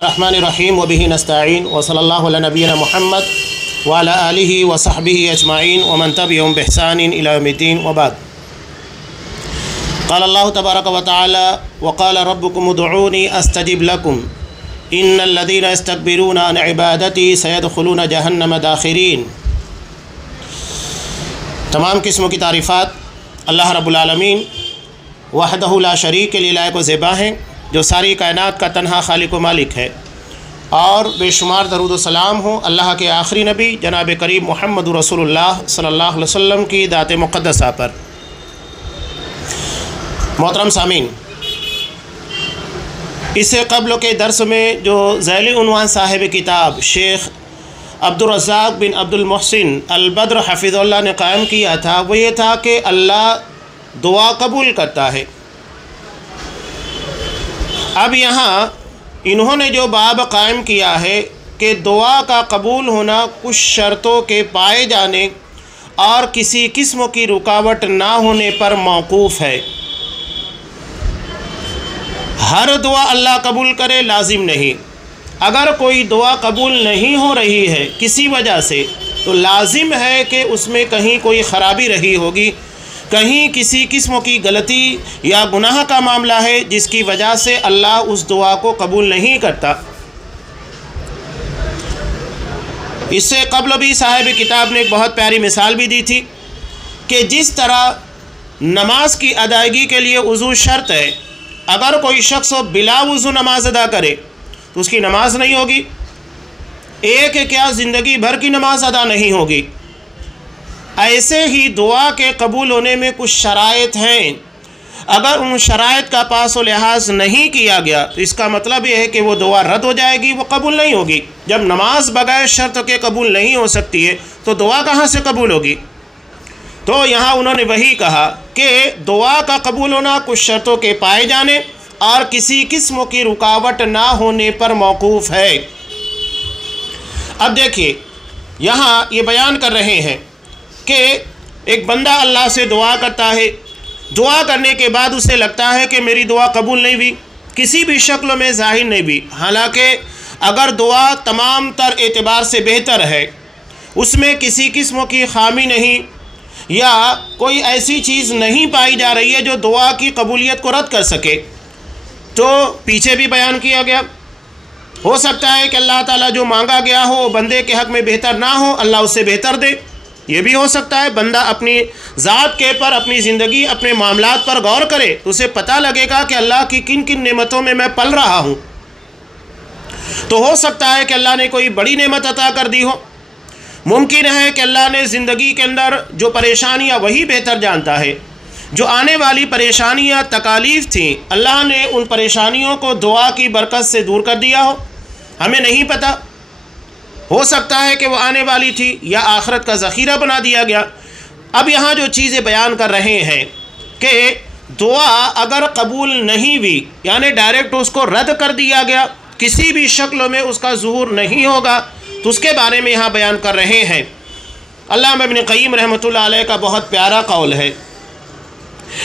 الرحمن الرحیم وبہ نستعین وصلی اللہ علی نبینا محمد وعلی آلہ وصحبہ اجمعین ومن تبعہم بإحسان الی یوم الدین وبعد۔ قال اللہ تبارک وتعالی وقال ربکم ادعونی استجب لکم ان الذین یستکبرون عن عبادتی سیدخلون جہنم داخرین۔ تمام قسموں کی تعریفات اللہ رب العالمین وحدہ لا شریک کے لیے لائق و زیبا ہیں، جو ساری کائنات کا تنہا خالق و مالک ہے، اور بے شمار درود و سلام ہوں اللہ کے آخری نبی جناب کریم محمد رسول اللہ صلی اللہ علیہ وسلم کی ذات مقدسہ پر۔ محترم سامعین، اس سے قبل کے درس میں جو ذیلی عنوان صاحب کتاب شیخ عبدالرزاق بن عبد المحسن البدر حفظ اللہ نے قائم کیا تھا، وہ یہ تھا کہ اللہ دعا قبول کرتا ہے۔ اب یہاں انہوں نے جو باب قائم کیا ہے کہ دعا کا قبول ہونا کچھ شرطوں کے پائے جانے اور کسی قسم کی رکاوٹ نہ ہونے پر موقوف ہے۔ ہر دعا اللہ قبول کرے لازم نہیں۔ اگر کوئی دعا قبول نہیں ہو رہی ہے کسی وجہ سے، تو لازم ہے کہ اس میں کہیں کوئی خرابی رہی ہوگی، کہیں کسی قسم کی غلطی یا گناہ کا معاملہ ہے جس کی وجہ سے اللہ اس دعا کو قبول نہیں کرتا۔ اس سے قبل بھی صاحب کتاب نے ایک بہت پیاری مثال بھی دی تھی کہ جس طرح نماز کی ادائیگی کے لیے وضو شرط ہے، اگر کوئی شخص بلا وضو نماز ادا کرے تو اس کی نماز نہیں ہوگی، ایک کیا زندگی بھر کی نماز ادا نہیں ہوگی۔ ایسے ہی دعا کے قبول ہونے میں کچھ شرائط ہیں، اگر ان شرائط کا پاس و لحاظ نہیں کیا گیا تو اس کا مطلب یہ ہے کہ وہ دعا رد ہو جائے گی، وہ قبول نہیں ہوگی۔ جب نماز بغیر شرط کے قبول نہیں ہو سکتی ہے تو دعا کہاں سے قبول ہوگی؟ تو یہاں انہوں نے وہی کہا کہ دعا کا قبول ہونا کچھ شرطوں کے پائے جانے اور کسی قسم کی رکاوٹ نہ ہونے پر موقوف ہے۔ اب دیکھیے یہاں یہ بیان کر رہے ہیں کہ ایک بندہ اللہ سے دعا کرتا ہے، دعا کرنے کے بعد اسے لگتا ہے کہ میری دعا قبول نہیں ہوئی، کسی بھی شکل میں ظاہر نہیں ہوئی، حالانکہ اگر دعا تمام تر اعتبار سے بہتر ہے، اس میں کسی قسم کی خامی نہیں یا کوئی ایسی چیز نہیں پائی جا رہی ہے جو دعا کی قبولیت کو رد کر سکے، تو پیچھے بھی بیان کیا گیا ہو سکتا ہے کہ اللہ تعالیٰ جو مانگا گیا ہو بندے کے حق میں بہتر نہ ہو، اللہ اس سے بہتر دے۔ یہ بھی ہو سکتا ہے بندہ اپنی ذات کے پر، اپنی زندگی، اپنے معاملات پر غور کرے تو اسے پتہ لگے گا کہ اللہ کی کن کن نعمتوں میں پل رہا ہوں۔ تو ہو سکتا ہے کہ اللہ نے کوئی بڑی نعمت عطا کر دی ہو، ممکن ہے کہ اللہ نے زندگی کے اندر جو پریشانیاں وہی بہتر جانتا ہے، جو آنے والی پریشانیاں تکالیف تھیں اللہ نے ان پریشانیوں کو دعا کی برکت سے دور کر دیا ہو، ہمیں نہیں پتہ۔ ہو سکتا ہے کہ وہ آنے والی تھی یا آخرت کا ذخیرہ بنا دیا گیا۔ اب یہاں جو چیزیں بیان کر رہے ہیں کہ دعا اگر قبول نہیں ہوئی یعنی ڈائریکٹ اس کو رد کر دیا گیا، کسی بھی شکل میں اس کا ظہور نہیں ہوگا، تو اس کے بارے میں یہاں بیان کر رہے ہیں۔ علامہ ابن قیم رحمۃ اللہ علیہ کا بہت پیارا قول ہے،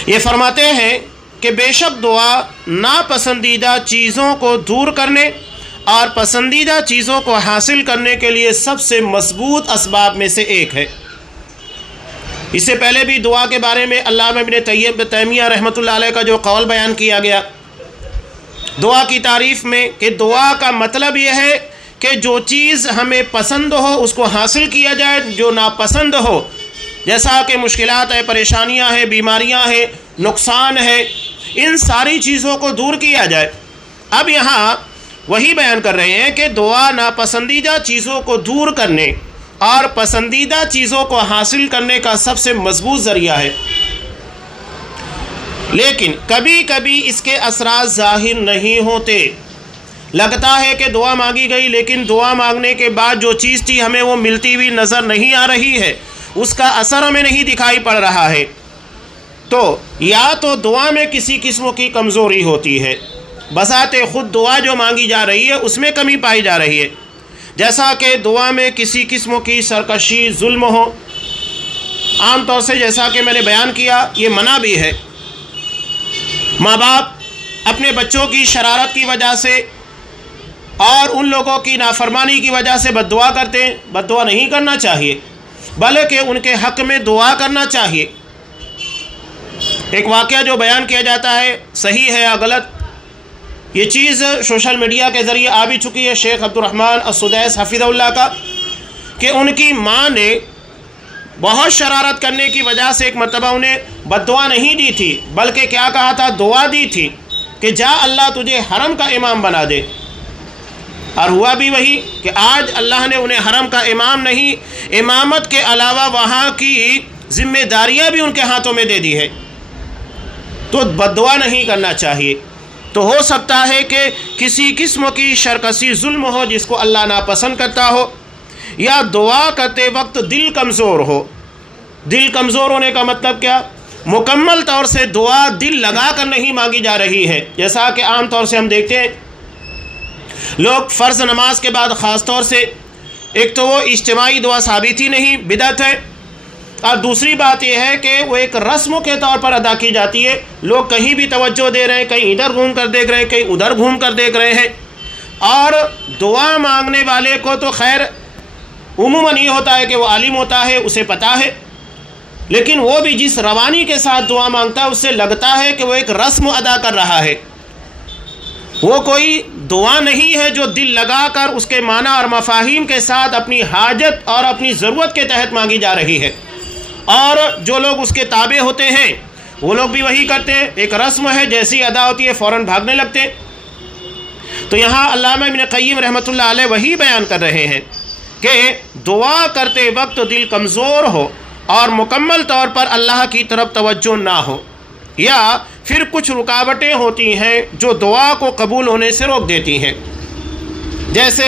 یہ فرماتے ہیں کہ بے شک دعا ناپسندیدہ چیزوں کو دور کرنے اور پسندیدہ چیزوں کو حاصل کرنے کے لیے سب سے مضبوط اسباب میں سے ایک ہے۔ اس سے پہلے بھی دعا کے بارے میں علامہ ابن تیمیہ رحمۃ اللہ علیہ کا جو قول بیان کیا گیا دعا کی تعریف میں، کہ دعا کا مطلب یہ ہے کہ جو چیز ہمیں پسند ہو اس کو حاصل کیا جائے، جو ناپسند ہو جیسا کہ مشکلات ہے، پریشانیاں ہیں، بیماریاں ہیں، نقصان ہے، ان ساری چیزوں کو دور کیا جائے۔ اب یہاں وہی بیان کر رہے ہیں کہ دعا ناپسندیدہ چیزوں کو دور کرنے اور پسندیدہ چیزوں کو حاصل کرنے کا سب سے مضبوط ذریعہ ہے، لیکن کبھی کبھی اس کے اثرات ظاہر نہیں ہوتے۔ لگتا ہے کہ دعا مانگی گئی لیکن دعا مانگنے کے بعد جو چیز تھی ہمیں وہ ملتی ہوئی نظر نہیں آ رہی ہے، اس کا اثر ہمیں نہیں دکھائی پڑ رہا ہے۔ تو یا تو دعا میں کسی قسم کی کمزوری ہوتی ہے، بذات خود دعا جو مانگی جا رہی ہے اس میں کمی پائی جا رہی ہے، جیسا کہ دعا میں کسی قسم کی سرکشی، ظلم ہو۔ عام طور سے جیسا کہ میں نے بیان کیا یہ منع بھی ہے، ماں باپ اپنے بچوں کی شرارت کی وجہ سے اور ان لوگوں کی نافرمانی کی وجہ سے بد دعا کرتے ہیں، بد دعا نہیں کرنا چاہیے بلکہ ان کے حق میں دعا کرنا چاہیے۔ ایک واقعہ جو بیان کیا جاتا ہے صحیح ہے یا غلط، یہ چیز سوشل میڈیا کے ذریعے آ بھی چکی ہے شیخ عبد الرحمن السدیس حفظہ اللہ کا، کہ ان کی ماں نے بہت شرارت کرنے کی وجہ سے ایک مرتبہ انہیں بد دعا نہیں دی تھی بلکہ کیا کہا تھا، دعا دی تھی کہ جا اللہ تجھے حرم کا امام بنا دے، اور ہوا بھی وہی کہ آج اللہ نے انہیں حرم کا امام نہیں، امامت کے علاوہ وہاں کی ذمہ داریاں بھی ان کے ہاتھوں میں دے دی ہے۔ تو بد دعا نہیں کرنا چاہیے۔ تو ہو سکتا ہے کہ کسی قسم کی شرکسی ظلم ہو جس کو اللہ ناپسند کرتا ہو، یا دعا کرتے وقت دل کمزور ہو۔ دل کمزور ہونے کا مطلب کیا؟ مکمل طور سے دعا دل لگا کر نہیں مانگی جا رہی ہے، جیسا کہ عام طور سے ہم دیکھتے ہیں لوگ فرض نماز کے بعد خاص طور سے، ایک تو وہ اجتماعی دعا ثابت ہی نہیں، بدعت ہے، اور دوسری بات یہ ہے کہ وہ ایک رسم کے طور پر ادا کی جاتی ہے، لوگ کہیں بھی توجہ دے رہے ہیں، کہیں ادھر گھوم کر دیکھ رہے ہیں، کہیں ادھر گھوم کر دیکھ رہے ہیں، اور دعا مانگنے والے کو تو خیر عموماً یہ ہوتا ہے کہ وہ عالم ہوتا ہے، اسے پتہ ہے، لیکن وہ بھی جس روانی کے ساتھ دعا مانگتا ہے اس سے لگتا ہے کہ وہ ایک رسم ادا کر رہا ہے، وہ کوئی دعا نہیں ہے جو دل لگا کر اس کے معنی اور مفاہیم کے ساتھ اپنی حاجت اور اپنی ضرورت کے تحت مانگی جا رہی ہے۔ اور جو لوگ اس کے تابع ہوتے ہیں وہ لوگ بھی وہی کرتے ہیں، ایک رسم ہے، جیسی ادا ہوتی ہے فوراً بھاگنے لگتے ہیں۔ تو یہاں علامہ ابن قیم رحمۃ اللہ علیہ وہی بیان کر رہے ہیں کہ دعا کرتے وقت دل کمزور ہو اور مکمل طور پر اللہ کی طرف توجہ نہ ہو، یا پھر کچھ رکاوٹیں ہوتی ہیں جو دعا کو قبول ہونے سے روک دیتی ہیں، جیسے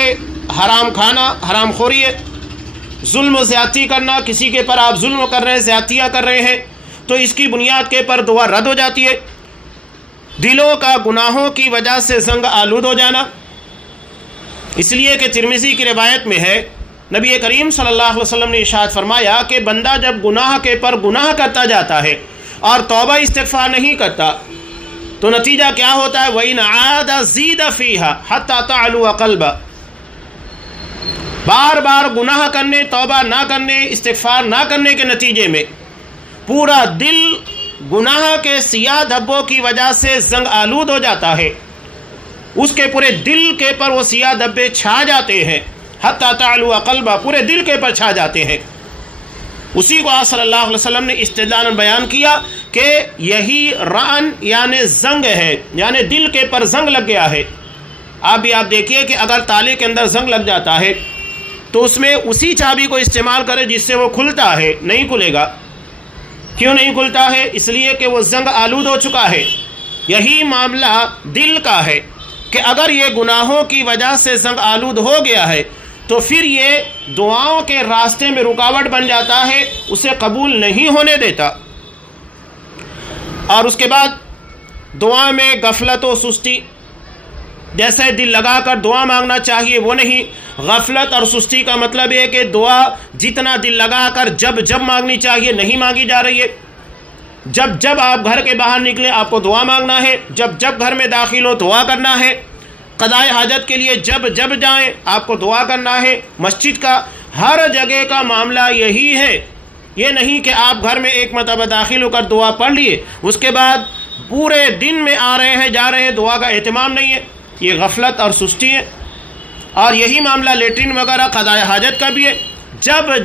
حرام کھانا، حرام خوری، ظلم و زیادتی کرنا، کسی کے پر آپ ظلم کر رہے ہیں، زیادتیاں کر رہے ہیں تو اس کی بنیاد کے پر دعا رد ہو جاتی ہے، دلوں کا گناہوں کی وجہ سے زنگ آلود ہو جانا، اس لیے کہ ترمذی کی روایت میں ہے نبی کریم صلی اللہ علیہ وسلم نے ارشاد فرمایا کہ بندہ جب گناہ کے پر گناہ کرتا جاتا ہے اور توبہ استغفار نہیں کرتا تو نتیجہ کیا ہوتا ہے، وَإِنْ عَادَ زِيدَ فِيهَا حَتَّى تَعْلُوَ قَلْبَ، بار بار گناہ کرنے، توبہ نہ کرنے، استغفار نہ کرنے کے نتیجے میں پورا دل گناہ کے سیاہ دھبوں کی وجہ سے زنگ آلود ہو جاتا ہے، اس کے پورے دل کے پر وہ سیاہ دھبے چھا جاتے ہیں، حتی تعلو قلبہ، پورے دل کے پر چھا جاتے ہیں۔ اسی کو آپ صلی اللہ علیہ وسلم نے استدلالاً بیان کیا کہ یہی رعن یعنی زنگ ہے، یعنی دل کے پر زنگ لگ گیا ہے۔ آپ دیکھیے کہ اگر تالے کے اندر زنگ لگ جاتا ہے تو اس میں اسی چابی کو استعمال کرے جس سے وہ کھلتا ہے، نہیں کھلے گا۔ کیوں نہیں کھلتا ہے؟ اس لیے کہ وہ زنگ آلود ہو چکا ہے۔ یہی معاملہ دل کا ہے کہ اگر یہ گناہوں کی وجہ سے زنگ آلود ہو گیا ہے تو پھر یہ دعاؤں کے راستے میں رکاوٹ بن جاتا ہے، اسے قبول نہیں ہونے دیتا۔ اور اس کے بعد دعا میں غفلت و سستی، جیسے دل لگا کر دعا مانگنا چاہیے وہ نہیں، غفلت اور سستی کا مطلب یہ کہ دعا جتنا دل لگا کر جب مانگنی چاہیے نہیں مانگی جا رہی ہے۔ جب آپ گھر کے باہر نکلیں آپ کو دعا مانگنا ہے، جب گھر میں داخل ہو دعا کرنا ہے، قضائے حاجت کے لیے جب جائیں آپ کو دعا کرنا ہے۔ مسجد کا ہر جگہ کا معاملہ یہی ہے، یہ نہیں کہ آپ گھر میں ایک مرتبہ داخل ہو کر دعا پڑھ لیے، اس کے بعد پورے دن میں آ رہے ہیں جا رہے ہیں، دعا کا اہتمام نہیں ہے، یہ غفلت اور سستی ہے۔ اور یہی معاملہ لیٹرین وغیرہ قضائے حاجت کا بھی ہے،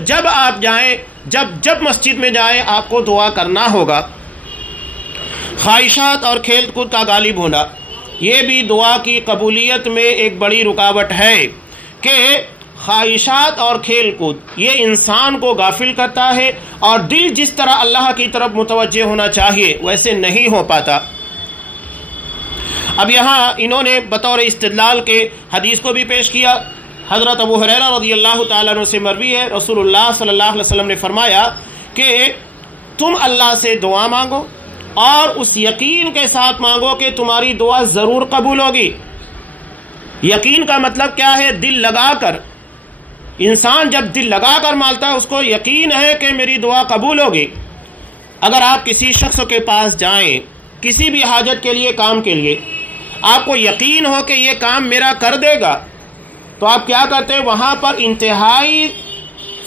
جب آپ جائیں، جب مسجد میں جائیں آپ کو دعا کرنا ہوگا۔ خواہشات اور کھیل کود کا غالب ہونا، یہ بھی دعا کی قبولیت میں ایک بڑی رکاوٹ ہے کہ خواہشات اور کھیل کود یہ انسان کو غافل کرتا ہے اور دل جس طرح اللہ کی طرف متوجہ ہونا چاہیے ویسے نہیں ہو پاتا۔ اب یہاں انہوں نے بطور استدلال کے حدیث کو بھی پیش کیا۔ حضرت ابو ہریرہ رضی اللہ تعالیٰ عنہ سے مروی ہے، رسول اللہ صلی اللہ علیہ وسلم نے فرمایا کہ تم اللہ سے دعا مانگو اور اس یقین کے ساتھ مانگو کہ تمہاری دعا ضرور قبول ہوگی۔ یقین کا مطلب کیا ہے؟ دل لگا کر، انسان جب دل لگا کر مانگتا ہے اس کو یقین ہے کہ میری دعا قبول ہوگی۔ اگر آپ کسی شخص کے پاس جائیں کسی بھی حاجت کے لیے، کام کے لیے، آپ کو یقین ہو کہ یہ کام میرا کر دے گا، تو آپ کیا کرتے ہیں؟ وہاں پر انتہائی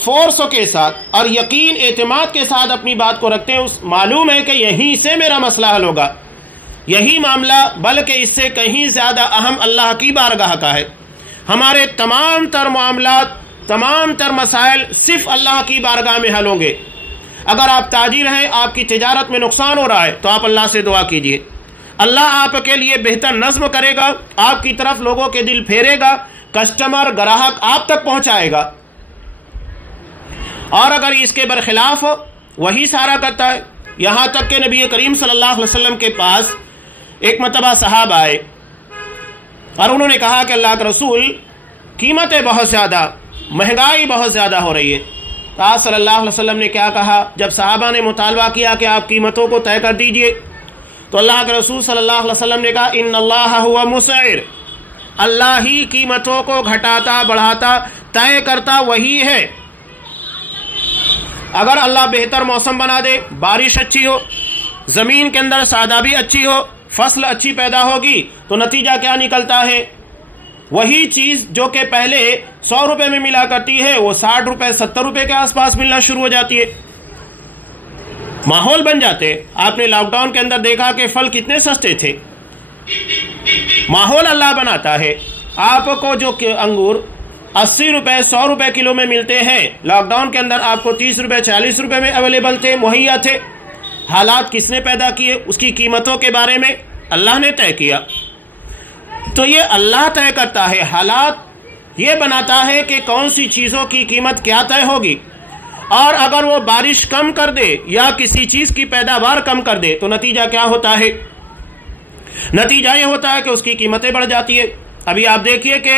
فورسوں کے ساتھ اور یقین اعتماد کے ساتھ اپنی بات کو رکھتے ہیں. معلوم ہے کہ یہیں سے میرا مسئلہ حل ہوگا، یہی معاملہ بلکہ اس سے کہیں زیادہ اہم اللہ کی بارگاہ کا ہے. ہمارے تمام تر معاملات، تمام تر مسائل صرف اللہ کی بارگاہ میں حل ہوں گے. اگر آپ تاجر ہیں، آپ کی تجارت میں نقصان ہو رہا ہے تو آپ اللہ سے دعا کیجئے، اللہ آپ کے لیے بہتر نظم کرے گا، آپ کی طرف لوگوں کے دل پھیرے گا، کسٹمر گراہک آپ تک پہنچائے گا. اور اگر اس کے برخلاف ہو، وہی سارا کرتا ہے. یہاں تک کہ نبی کریم صلی اللہ علیہ وسلم کے پاس ایک مرتبہ صحابہ آئے اور انہوں نے کہا کہ اللہ کے رسول، قیمتیں بہت زیادہ، مہنگائی بہت زیادہ ہو رہی ہے. تو آپ صلی اللہ علیہ وسلم نے کیا کہا؟ جب صحابہ نے مطالبہ کیا کہ آپ قیمتوں کو طے کر دیجئے، تو اللہ کے رسول صلی اللہ علیہ وسلم نے کہا ان اللہ ہوا مسعر، اللہ ہی قیمتوں کو گھٹاتا بڑھاتا طے کرتا وہی ہے. اگر اللہ بہتر موسم بنا دے، بارش اچھی ہو، زمین کے اندر سادابی اچھی ہو، فصل اچھی پیدا ہوگی، تو نتیجہ کیا نکلتا ہے؟ وہی چیز جو کہ پہلے 100 روپے میں ملا کرتی ہے وہ 60 روپے 70 روپے کے آس پاس ملنا شروع ہو جاتی ہے. ماحول بن جاتے. آپ نے لاک ڈاؤن کے اندر دیکھا کہ پھل کتنے سستے تھے. ماحول اللہ بناتا ہے. آپ کو جو کہ انگور 80 روپے 100 روپے کلو میں ملتے ہیں، لاک ڈاؤن کے اندر آپ کو 30 روپے 40 روپے میں اویلیبل تھے، مہیا تھے. حالات کس نے پیدا کیے؟ اس کی قیمتوں کے بارے میں اللہ نے طے کیا. تو یہ اللہ طے کرتا ہے. حالات یہ بناتا ہے کہ کون سی چیزوں کی قیمت کیا طے ہوگی. اور اگر وہ بارش کم کر دے یا کسی چیز کی پیداوار کم کر دے تو نتیجہ کیا ہوتا ہے؟ نتیجہ یہ ہوتا ہے کہ اس کی قیمتیں بڑھ جاتی ہے. ابھی آپ دیکھیے کہ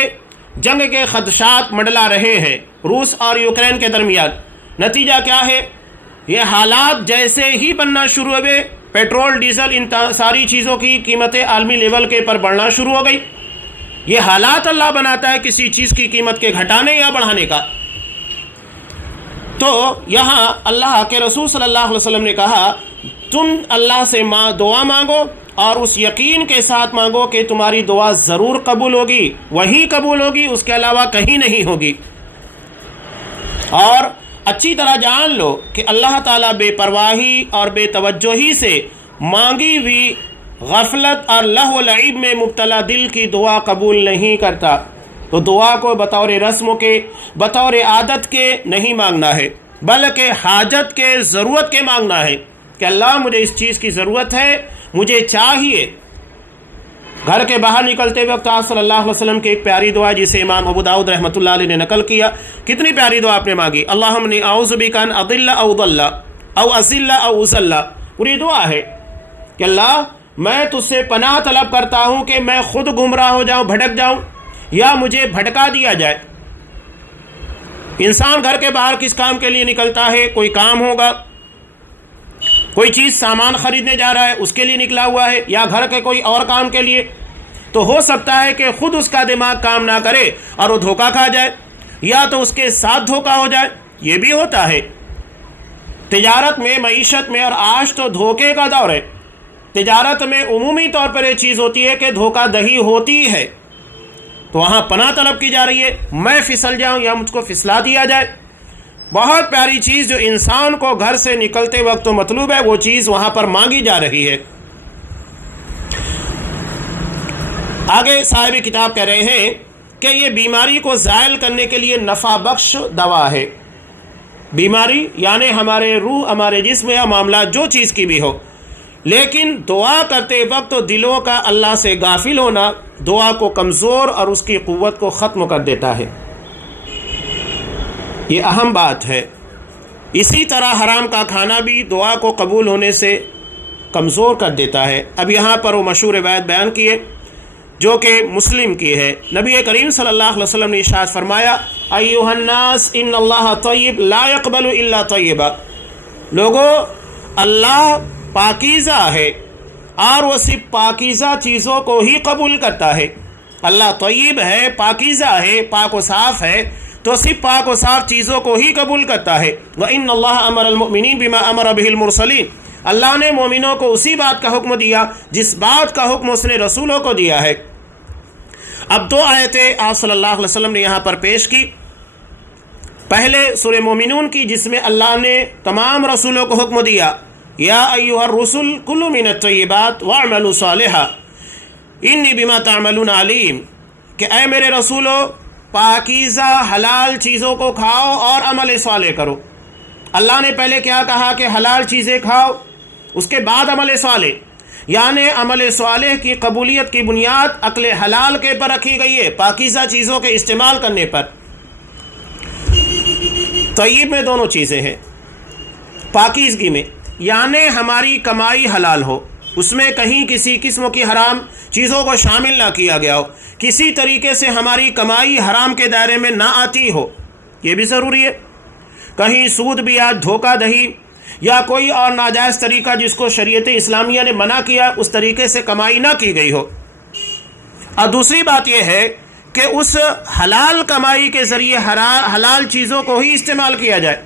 جنگ کے خدشات منڈلا رہے ہیں روس اور یوکرین کے درمیان. نتیجہ کیا ہے؟ یہ حالات جیسے ہی بننا شروع ہوئے، پیٹرول ڈیزل ان ساری چیزوں کی قیمتیں عالمی لیول کے پر بڑھنا شروع ہو گئی. یہ حالات اللہ بناتا ہے کسی چیز کی قیمت کے گھٹانے یا بڑھانے کا. تو یہاں اللہ کے رسول صلی اللہ علیہ وسلم نے کہا تم اللہ سے دعا مانگو اور اس یقین کے ساتھ مانگو کہ تمہاری دعا ضرور قبول ہوگی، وہی قبول ہوگی، اس کے علاوہ کہیں نہیں ہوگی. اور اچھی طرح جان لو کہ اللہ تعالیٰ بے پرواہی اور بے توجہی سے مانگی ہوئی غفلت اور لہو و لعب میں مبتلا دل کی دعا قبول نہیں کرتا. تو دعا کو بطور رسم کے، بطور عادت کے نہیں مانگنا ہے، بلکہ حاجت کے، ضرورت کے مانگنا ہے کہ اللہ مجھے اس چیز کی ضرورت ہے، مجھے چاہیے. گھر کے باہر نکلتے وقت آپ صلی اللہ علیہ وسلم کی ایک پیاری دعا جسے امام ابو داؤد رحمۃ اللہ علیہ نے نقل کیا. کتنی پیاری دعا آپ نے مانگی. اللہم انی اعوذ بک ان اضل او ضل او اذل او اذل. پوری دعا ہے کہ اللہ میں تجھ سے پناہ طلب کرتا ہوں کہ میں خود گمراہ ہو جاؤں، بھٹک جاؤں، یا مجھے بھٹکا دیا جائے. انسان گھر کے باہر کس کام کے لیے نکلتا ہے؟ کوئی کام ہوگا، کوئی چیز سامان خریدنے جا رہا ہے اس کے لیے نکلا ہوا ہے، یا گھر کے کوئی اور کام کے لیے. تو ہو سکتا ہے کہ خود اس کا دماغ کام نہ کرے اور وہ دھوکہ کھا جائے، یا تو اس کے ساتھ دھوکہ ہو جائے. یہ بھی ہوتا ہے تجارت میں، معیشت میں. اور آج تو دھوکے کا دور ہے. تجارت میں عمومی طور پر یہ چیز ہوتی ہے کہ دھوکہ دہی ہوتی ہے، تو وہاں پناہ طلب کی جا رہی ہے، میں پھسل جاؤں یا مجھ کو پھسلا دیا جائے. بہت پیاری چیز جو انسان کو گھر سے نکلتے وقت تو مطلوب ہے، وہ چیز وہاں پر مانگی جا رہی ہے. آگے صاحب کتاب کہہ رہے ہیں کہ یہ بیماری کو زائل کرنے کے لیے نفع بخش دوا ہے. بیماری یعنی ہمارے روح، ہمارے جسم یا معاملات جو چیز کی بھی ہو، لیکن دعا کرتے وقت دلوں کا اللہ سے غافل ہونا دعا کو کمزور اور اس کی قوت کو ختم کر دیتا ہے. یہ اہم بات ہے. اسی طرح حرام کا کھانا بھی دعا کو قبول ہونے سے کمزور کر دیتا ہے. اب یہاں پر وہ مشہور روایت بیان کیے جو کہ مسلم کی ہے. نبی کریم صلی اللہ علیہ وسلم نے ارشاد فرمایا ایھا الناس ان اللہ طیب لا يقبل الا طیبا. لوگو، اللہ پاکیزہ ہے اور وہ صرف پاکیزہ چیزوں کو ہی قبول کرتا ہے. اللہ طیب ہے، پاکیزہ ہے، پاک و صاف ہے، تو صرف پاک و صاف چیزوں کو ہی قبول کرتا ہے. وَإِنَّ اللَّهَ أَمَرَ الْمُؤْمِنِينَ بِمَا أَمَرَ بِهِ الْمُرْسَلِينَ. اللہ نے مومنوں کو اسی بات کا حکم دیا جس بات کا حکم اس نے رسولوں کو دیا ہے. اب دو آیتیں آپ صلی اللہ علیہ وسلم نے یہاں پر پیش کی. پہلے سورہ مومنون کی، جس میں اللہ نے تمام رسولوں کو حکم دیا یا ایھا الرسل کلوا من الطیبات واعملوا صالحا انی بما تعملون علیم، کہ اے میرے رسولو پاکیزہ حلال چیزوں کو کھاؤ اور عمل صالح کرو. اللہ نے پہلے کیا کہا کہ حلال چیزیں کھاؤ، اس کے بعد عمل صالح، یعنی عمل صالح کی قبولیت کی بنیاد عقل حلال کے پر رکھی گئی ہے، پاکیزہ چیزوں کے استعمال کرنے پر. طیب میں دونوں چیزیں ہیں. پاکیزگی میں یعنی ہماری کمائی حلال ہو، اس میں کہیں کسی قسم کی حرام چیزوں کو شامل نہ کیا گیا ہو، کسی طریقے سے ہماری کمائی حرام کے دائرے میں نہ آتی ہو، یہ بھی ضروری ہے. کہیں سود بیاج، دھوکہ دہی یا کوئی اور ناجائز طریقہ جس کو شریعت اسلامیہ نے منع کیا، اس طریقے سے کمائی نہ کی گئی ہو. اور دوسری بات یہ ہے کہ اس حلال کمائی کے ذریعے حلال چیزوں کو ہی استعمال کیا جائے.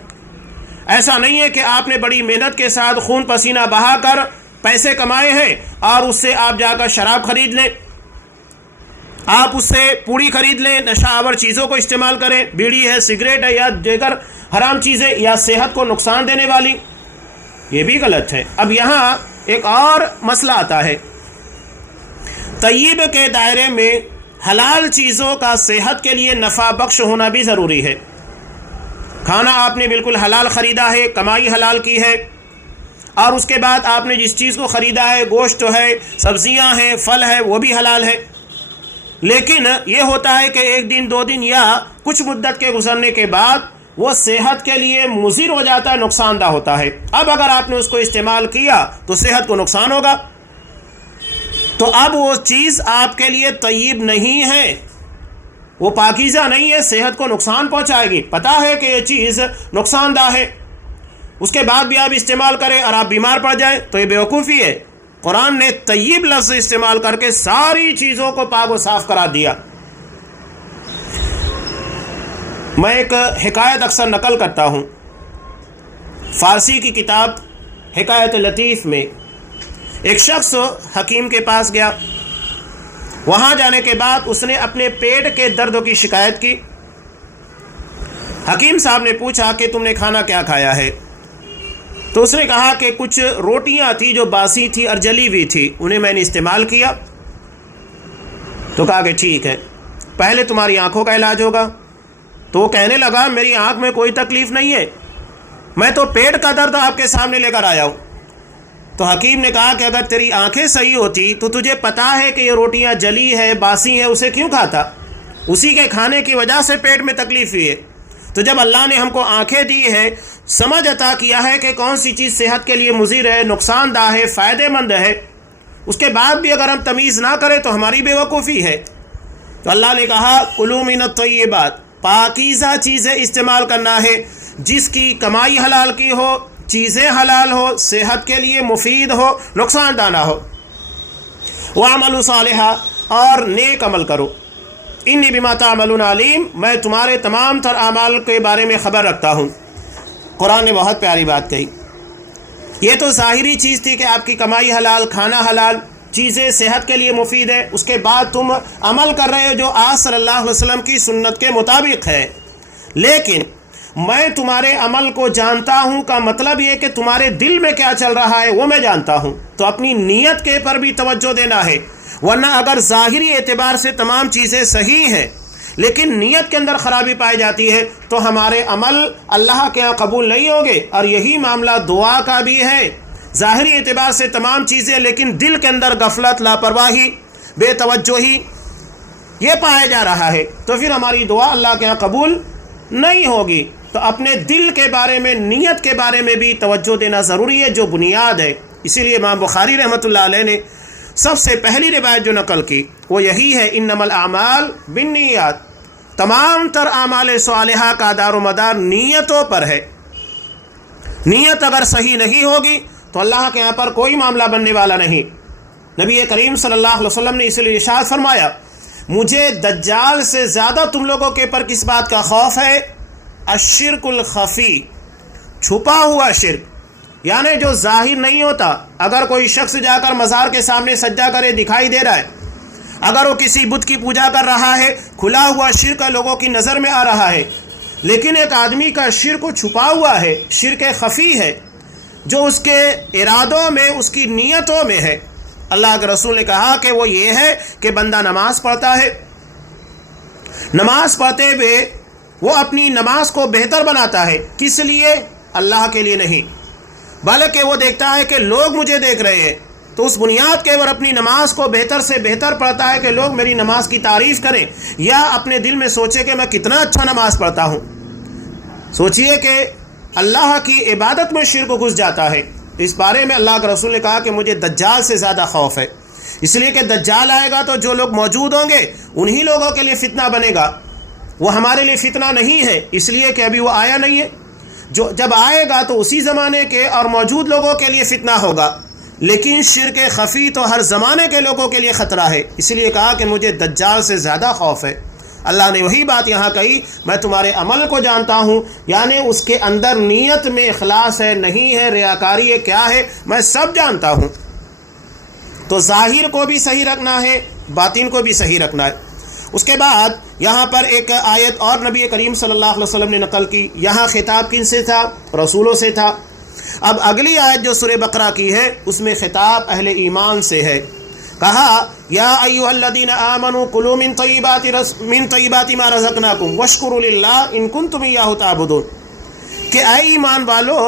ایسا نہیں ہے کہ آپ نے بڑی محنت کے ساتھ خون پسینہ بہا کر پیسے کمائے ہیں اور اس سے آپ جا کر شراب خرید لیں، آپ اس سے پوڑی خرید لیں، نشہ آور چیزوں کو استعمال کریں، بیڑی ہے، سگریٹ ہے یا دیگر حرام چیزیں یا صحت کو نقصان دینے والی، یہ بھی غلط ہے. اب یہاں ایک اور مسئلہ آتا ہے. طیب کے دائرے میں حلال چیزوں کا صحت کے لیے نفع بخش ہونا بھی ضروری ہے. کھانا آپ نے بالکل حلال خریدا ہے، کمائی حلال کی ہے، اور اس کے بعد آپ نے جس چیز کو خریدا ہے، گوشت ہے، سبزیاں ہیں، پھل ہے، وہ بھی حلال ہے. لیکن یہ ہوتا ہے کہ ایک دن، 2 دن یا کچھ مدت کے گزرنے کے بعد وہ صحت کے لیے مضر ہو جاتا ہے، نقصان دہ ہوتا ہے. اب اگر آپ نے اس کو استعمال کیا تو صحت کو نقصان ہوگا، تو اب وہ چیز آپ کے لیے طیب نہیں ہے، وہ پاکیزہ نہیں ہے، صحت کو نقصان پہنچائے گی. پتہ ہے کہ یہ چیز نقصان دہ ہے، اس کے بعد بھی آپ استعمال کریں اور آپ بیمار پڑ جائیں تو یہ بیوقوفی ہے. قرآن نے طیب لفظ استعمال کر کے ساری چیزوں کو پاک و صاف قرار دیا. میں ایک حکایت اکثر نقل کرتا ہوں. فارسی کی کتاب حکایت لطیف میں ایک شخص حکیم کے پاس گیا. وہاں جانے کے بعد اس نے اپنے پیٹ کے درد کی شکایت کی. حکیم صاحب نے پوچھا کہ تم نے کھانا کیا کھایا ہے؟ تو اس نے کہا کہ کچھ روٹیاں تھی جو باسی تھی اور جلی ہوئی تھی، انہیں میں نے استعمال کیا. تو کہا کہ ٹھیک ہے، پہلے تمہاری آنکھوں کا علاج ہوگا. تو وہ کہنے لگا میری آنکھ میں کوئی تکلیف نہیں ہے، میں تو پیٹ کا درد آپ کے سامنے لے کر آیا ہوں. تو حکیم نے کہا کہ اگر تیری آنکھیں صحیح ہوتی تو تجھے پتا ہے کہ یہ روٹیاں جلی ہے، باسی ہے، اسے کیوں کھاتا؟ اسی کے کھانے کی وجہ سے پیٹ میں تکلیف ہوئی ہے. تو جب اللہ نے ہم کو آنکھیں دی ہے، سمجھ عطا کیا ہے کہ کون سی چیز صحت کے لیے مضر ہے، نقصان دہ ہے، فائدہ مند ہے، اس کے بعد بھی اگر ہم تمیز نہ کریں تو ہماری بے وقوفی ہے. تو اللہ نے کہا کلوا من الطیبات، پاکیزہ چیزیں استعمال کرنا ہے، جس کی کمائی حلال کی ہو، چیزیں حلال ہو، صحت کے لیے مفید ہو، نقصان دہ نہ ہو. وَاعْمَلُوا صَالِحًا، اور نیک عمل کرو. انی بما تعملون علیم، میں تمہارے تمام تر اعمال کے بارے میں خبر رکھتا ہوں. قرآن نے بہت پیاری بات کہی. یہ تو ظاہری چیز تھی کہ آپ کی کمائی حلال، کھانا حلال، چیزیں صحت کے لیے مفید ہے، اس کے بعد تم عمل کر رہے ہو جو آج صلی اللہ علیہ وسلم کی سنت کے مطابق ہے. لیکن میں تمہارے عمل کو جانتا ہوں کا مطلب یہ کہ تمہارے دل میں کیا چل رہا ہے وہ میں جانتا ہوں. تو اپنی نیت کے پر بھی توجہ دینا ہے، ورنہ اگر ظاہری اعتبار سے تمام چیزیں صحیح ہیں لیکن نیت کے اندر خرابی پائی جاتی ہے تو ہمارے عمل اللہ کے ہاں قبول نہیں ہوں گے. اور یہی معاملہ دعا کا بھی ہے. ظاہری اعتبار سے تمام چیزیں لیکن دل کے اندر غفلت، لاپرواہی، بے توجہی یہ پایا جا رہا ہے تو پھر ہماری دعا اللہ کے ہاں قبول نہیں ہوگی. تو اپنے دل کے بارے میں، نیت کے بارے میں بھی توجہ دینا ضروری ہے، جو بنیاد ہے. اسی لیے امام بخاری رحمۃ اللہ علیہ نے سب سے پہلی روایت جو نقل کی وہ یہی ہے، انما الاعمال بالنیات، تمام تر اعمال صالحہ کا دار و مدار نیتوں پر ہے. نیت اگر صحیح نہیں ہوگی تو اللہ کے یہاں پر کوئی معاملہ بننے والا نہیں. نبی کریم صلی اللہ علیہ وسلم نے اس لیے ارشاد فرمایا، مجھے دجال سے زیادہ تم لوگوں کے پر کس بات کا خوف ہے؟ الشرک الخفی، چھپا ہوا شرک، یعنی جو ظاہر نہیں ہوتا. اگر کوئی شخص جا کر مزار کے سامنے سجدہ کرے دکھائی دے رہا ہے، اگر وہ کسی بت کی پوجا کر رہا ہے، کھلا ہوا شرک لوگوں کی نظر میں آ رہا ہے، لیکن ایک آدمی کا شرک چھپا ہوا ہے، شرک خفی ہے جو اس کے ارادوں میں، اس کی نیتوں میں ہے۔ اللہ کے رسول نے کہا کہ وہ یہ ہے کہ بندہ نماز پڑھتا ہے، نماز پڑھتے ہوئے وہ اپنی نماز کو بہتر بناتا ہے، کس لیے؟ اللہ کے لیے نہیں، بلکہ وہ دیکھتا ہے کہ لوگ مجھے دیکھ رہے ہیں، تو اس بنیاد کے اوپر اپنی نماز کو بہتر سے بہتر پڑھتا ہے کہ لوگ میری نماز کی تعریف کریں، یا اپنے دل میں سوچے کہ میں کتنا اچھا نماز پڑھتا ہوں۔ سوچئے کہ اللہ کی عبادت میں شرک گھس جاتا ہے۔ اس بارے میں اللہ کے رسول نے کہا کہ مجھے دجال سے زیادہ خوف ہے، اس لیے کہ دجال آئے گا تو جو لوگ موجود ہوں گے انہی لوگوں کے لیے فتنہ بنے گا، وہ ہمارے لیے فتنہ نہیں ہے، اس لیے کہ ابھی وہ آیا نہیں ہے۔ جب آئے گا تو اسی زمانے کے اور موجود لوگوں کے لیے فتنہ ہوگا، لیکن شرک خفی تو ہر زمانے کے لوگوں کے لیے خطرہ ہے، اس لیے کہا کہ مجھے دجال سے زیادہ خوف ہے۔ اللہ نے وہی بات یہاں کہی، میں تمہارے عمل کو جانتا ہوں، یعنی اس کے اندر نیت میں اخلاص ہے نہیں ہے، ریاکاری ہے کیا ہے، میں سب جانتا ہوں۔ تو ظاہر کو بھی صحیح رکھنا ہے، باطن کو بھی صحیح رکھنا ہے۔ اس کے بعد یہاں پر ایک آیت اور نبی کریم صلی اللہ علیہ وسلم نے نقل کی، یہاں خطاب کن سے تھا؟ رسولوں سے تھا۔ اب اگلی آیت جو سورہ بقرہ کی ہے اس میں خطاب اہل ایمان سے ہے، کہا یا ایھا الذین آمنوا کلوا من طیبات ما رزقناکم واشکروا للہ ان کنتم ایاہ تعبدون، کہ اے ایمان والو،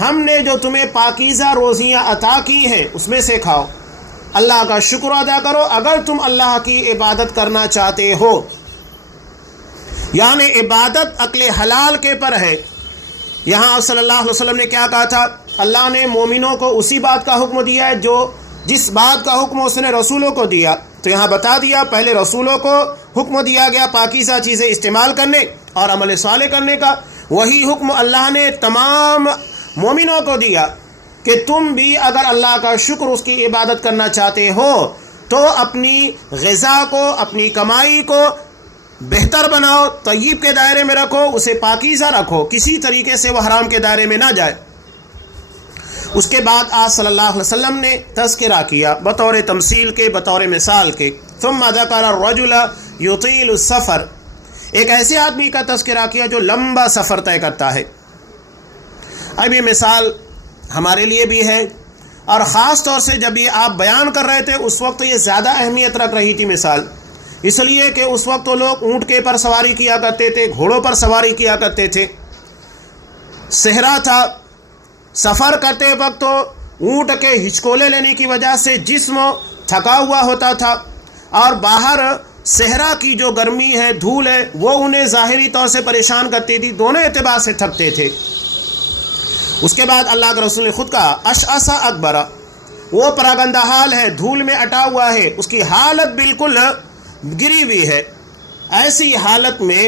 ہم نے جو تمہیں پاکیزہ روزیاں عطا کی ہیں اس میں سے کھاؤ، اللہ کا شکر ادا کرو اگر تم اللہ کی عبادت کرنا چاہتے ہو۔ یعنی عبادت عقل حلال کے پر ہے۔ یہاں صلی اللہ علیہ وسلم نے کیا کہا تھا؟ اللہ نے مومنوں کو اسی بات کا حکم دیا ہے جس بات کا حکم اس نے رسولوں کو دیا، تو یہاں بتا دیا پہلے رسولوں کو حکم دیا گیا پاکیزہ چیزیں استعمال کرنے اور عمل صالح کرنے کا، وہی حکم اللہ نے تمام مومنوں کو دیا کہ تم بھی اگر اللہ کا شکر، اس کی عبادت کرنا چاہتے ہو تو اپنی غذا کو، اپنی کمائی کو بہتر بناؤ، طیب کے دائرے میں رکھو، اسے پاکیزہ رکھو، کسی طریقے سے وہ حرام کے دائرے میں نہ جائے۔ اس کے بعد آج صلی اللہ علیہ وسلم نے تذکرہ کیا بطور تمثیل کے، بطور مثال کے، ثم ذکر الرجل یطیل السفر، ایک ایسے آدمی کا تذکرہ کیا جو لمبا سفر طے کرتا ہے۔ اب یہ مثال ہمارے لیے بھی ہے، اور خاص طور سے جب یہ آپ بیان کر رہے تھے اس وقت یہ زیادہ اہمیت رکھ رہی تھی مثال، اس لیے کہ اس وقت تو لوگ اونٹ کے پر سواری کیا کرتے تھے، گھوڑوں پر سواری کیا کرتے تھے، صحرا تھا، سفر کرتے وقت تو اونٹ کے ہچکولے لینے کی وجہ سے جسم تھکا ہوا ہوتا تھا، اور باہر صحرا کی جو گرمی ہے، دھول ہے، وہ انہیں ظاہری طور سے پریشان کرتی تھی، دونوں اعتبار سے تھکتے تھے۔ اس کے بعد اللہ کے رسول نے خود کہا اشعث اکبر، وہ پراگندہ حال ہے، دھول میں اٹا ہوا ہے، اس کی حالت بالکل گری ہوئی ہے، ایسی حالت میں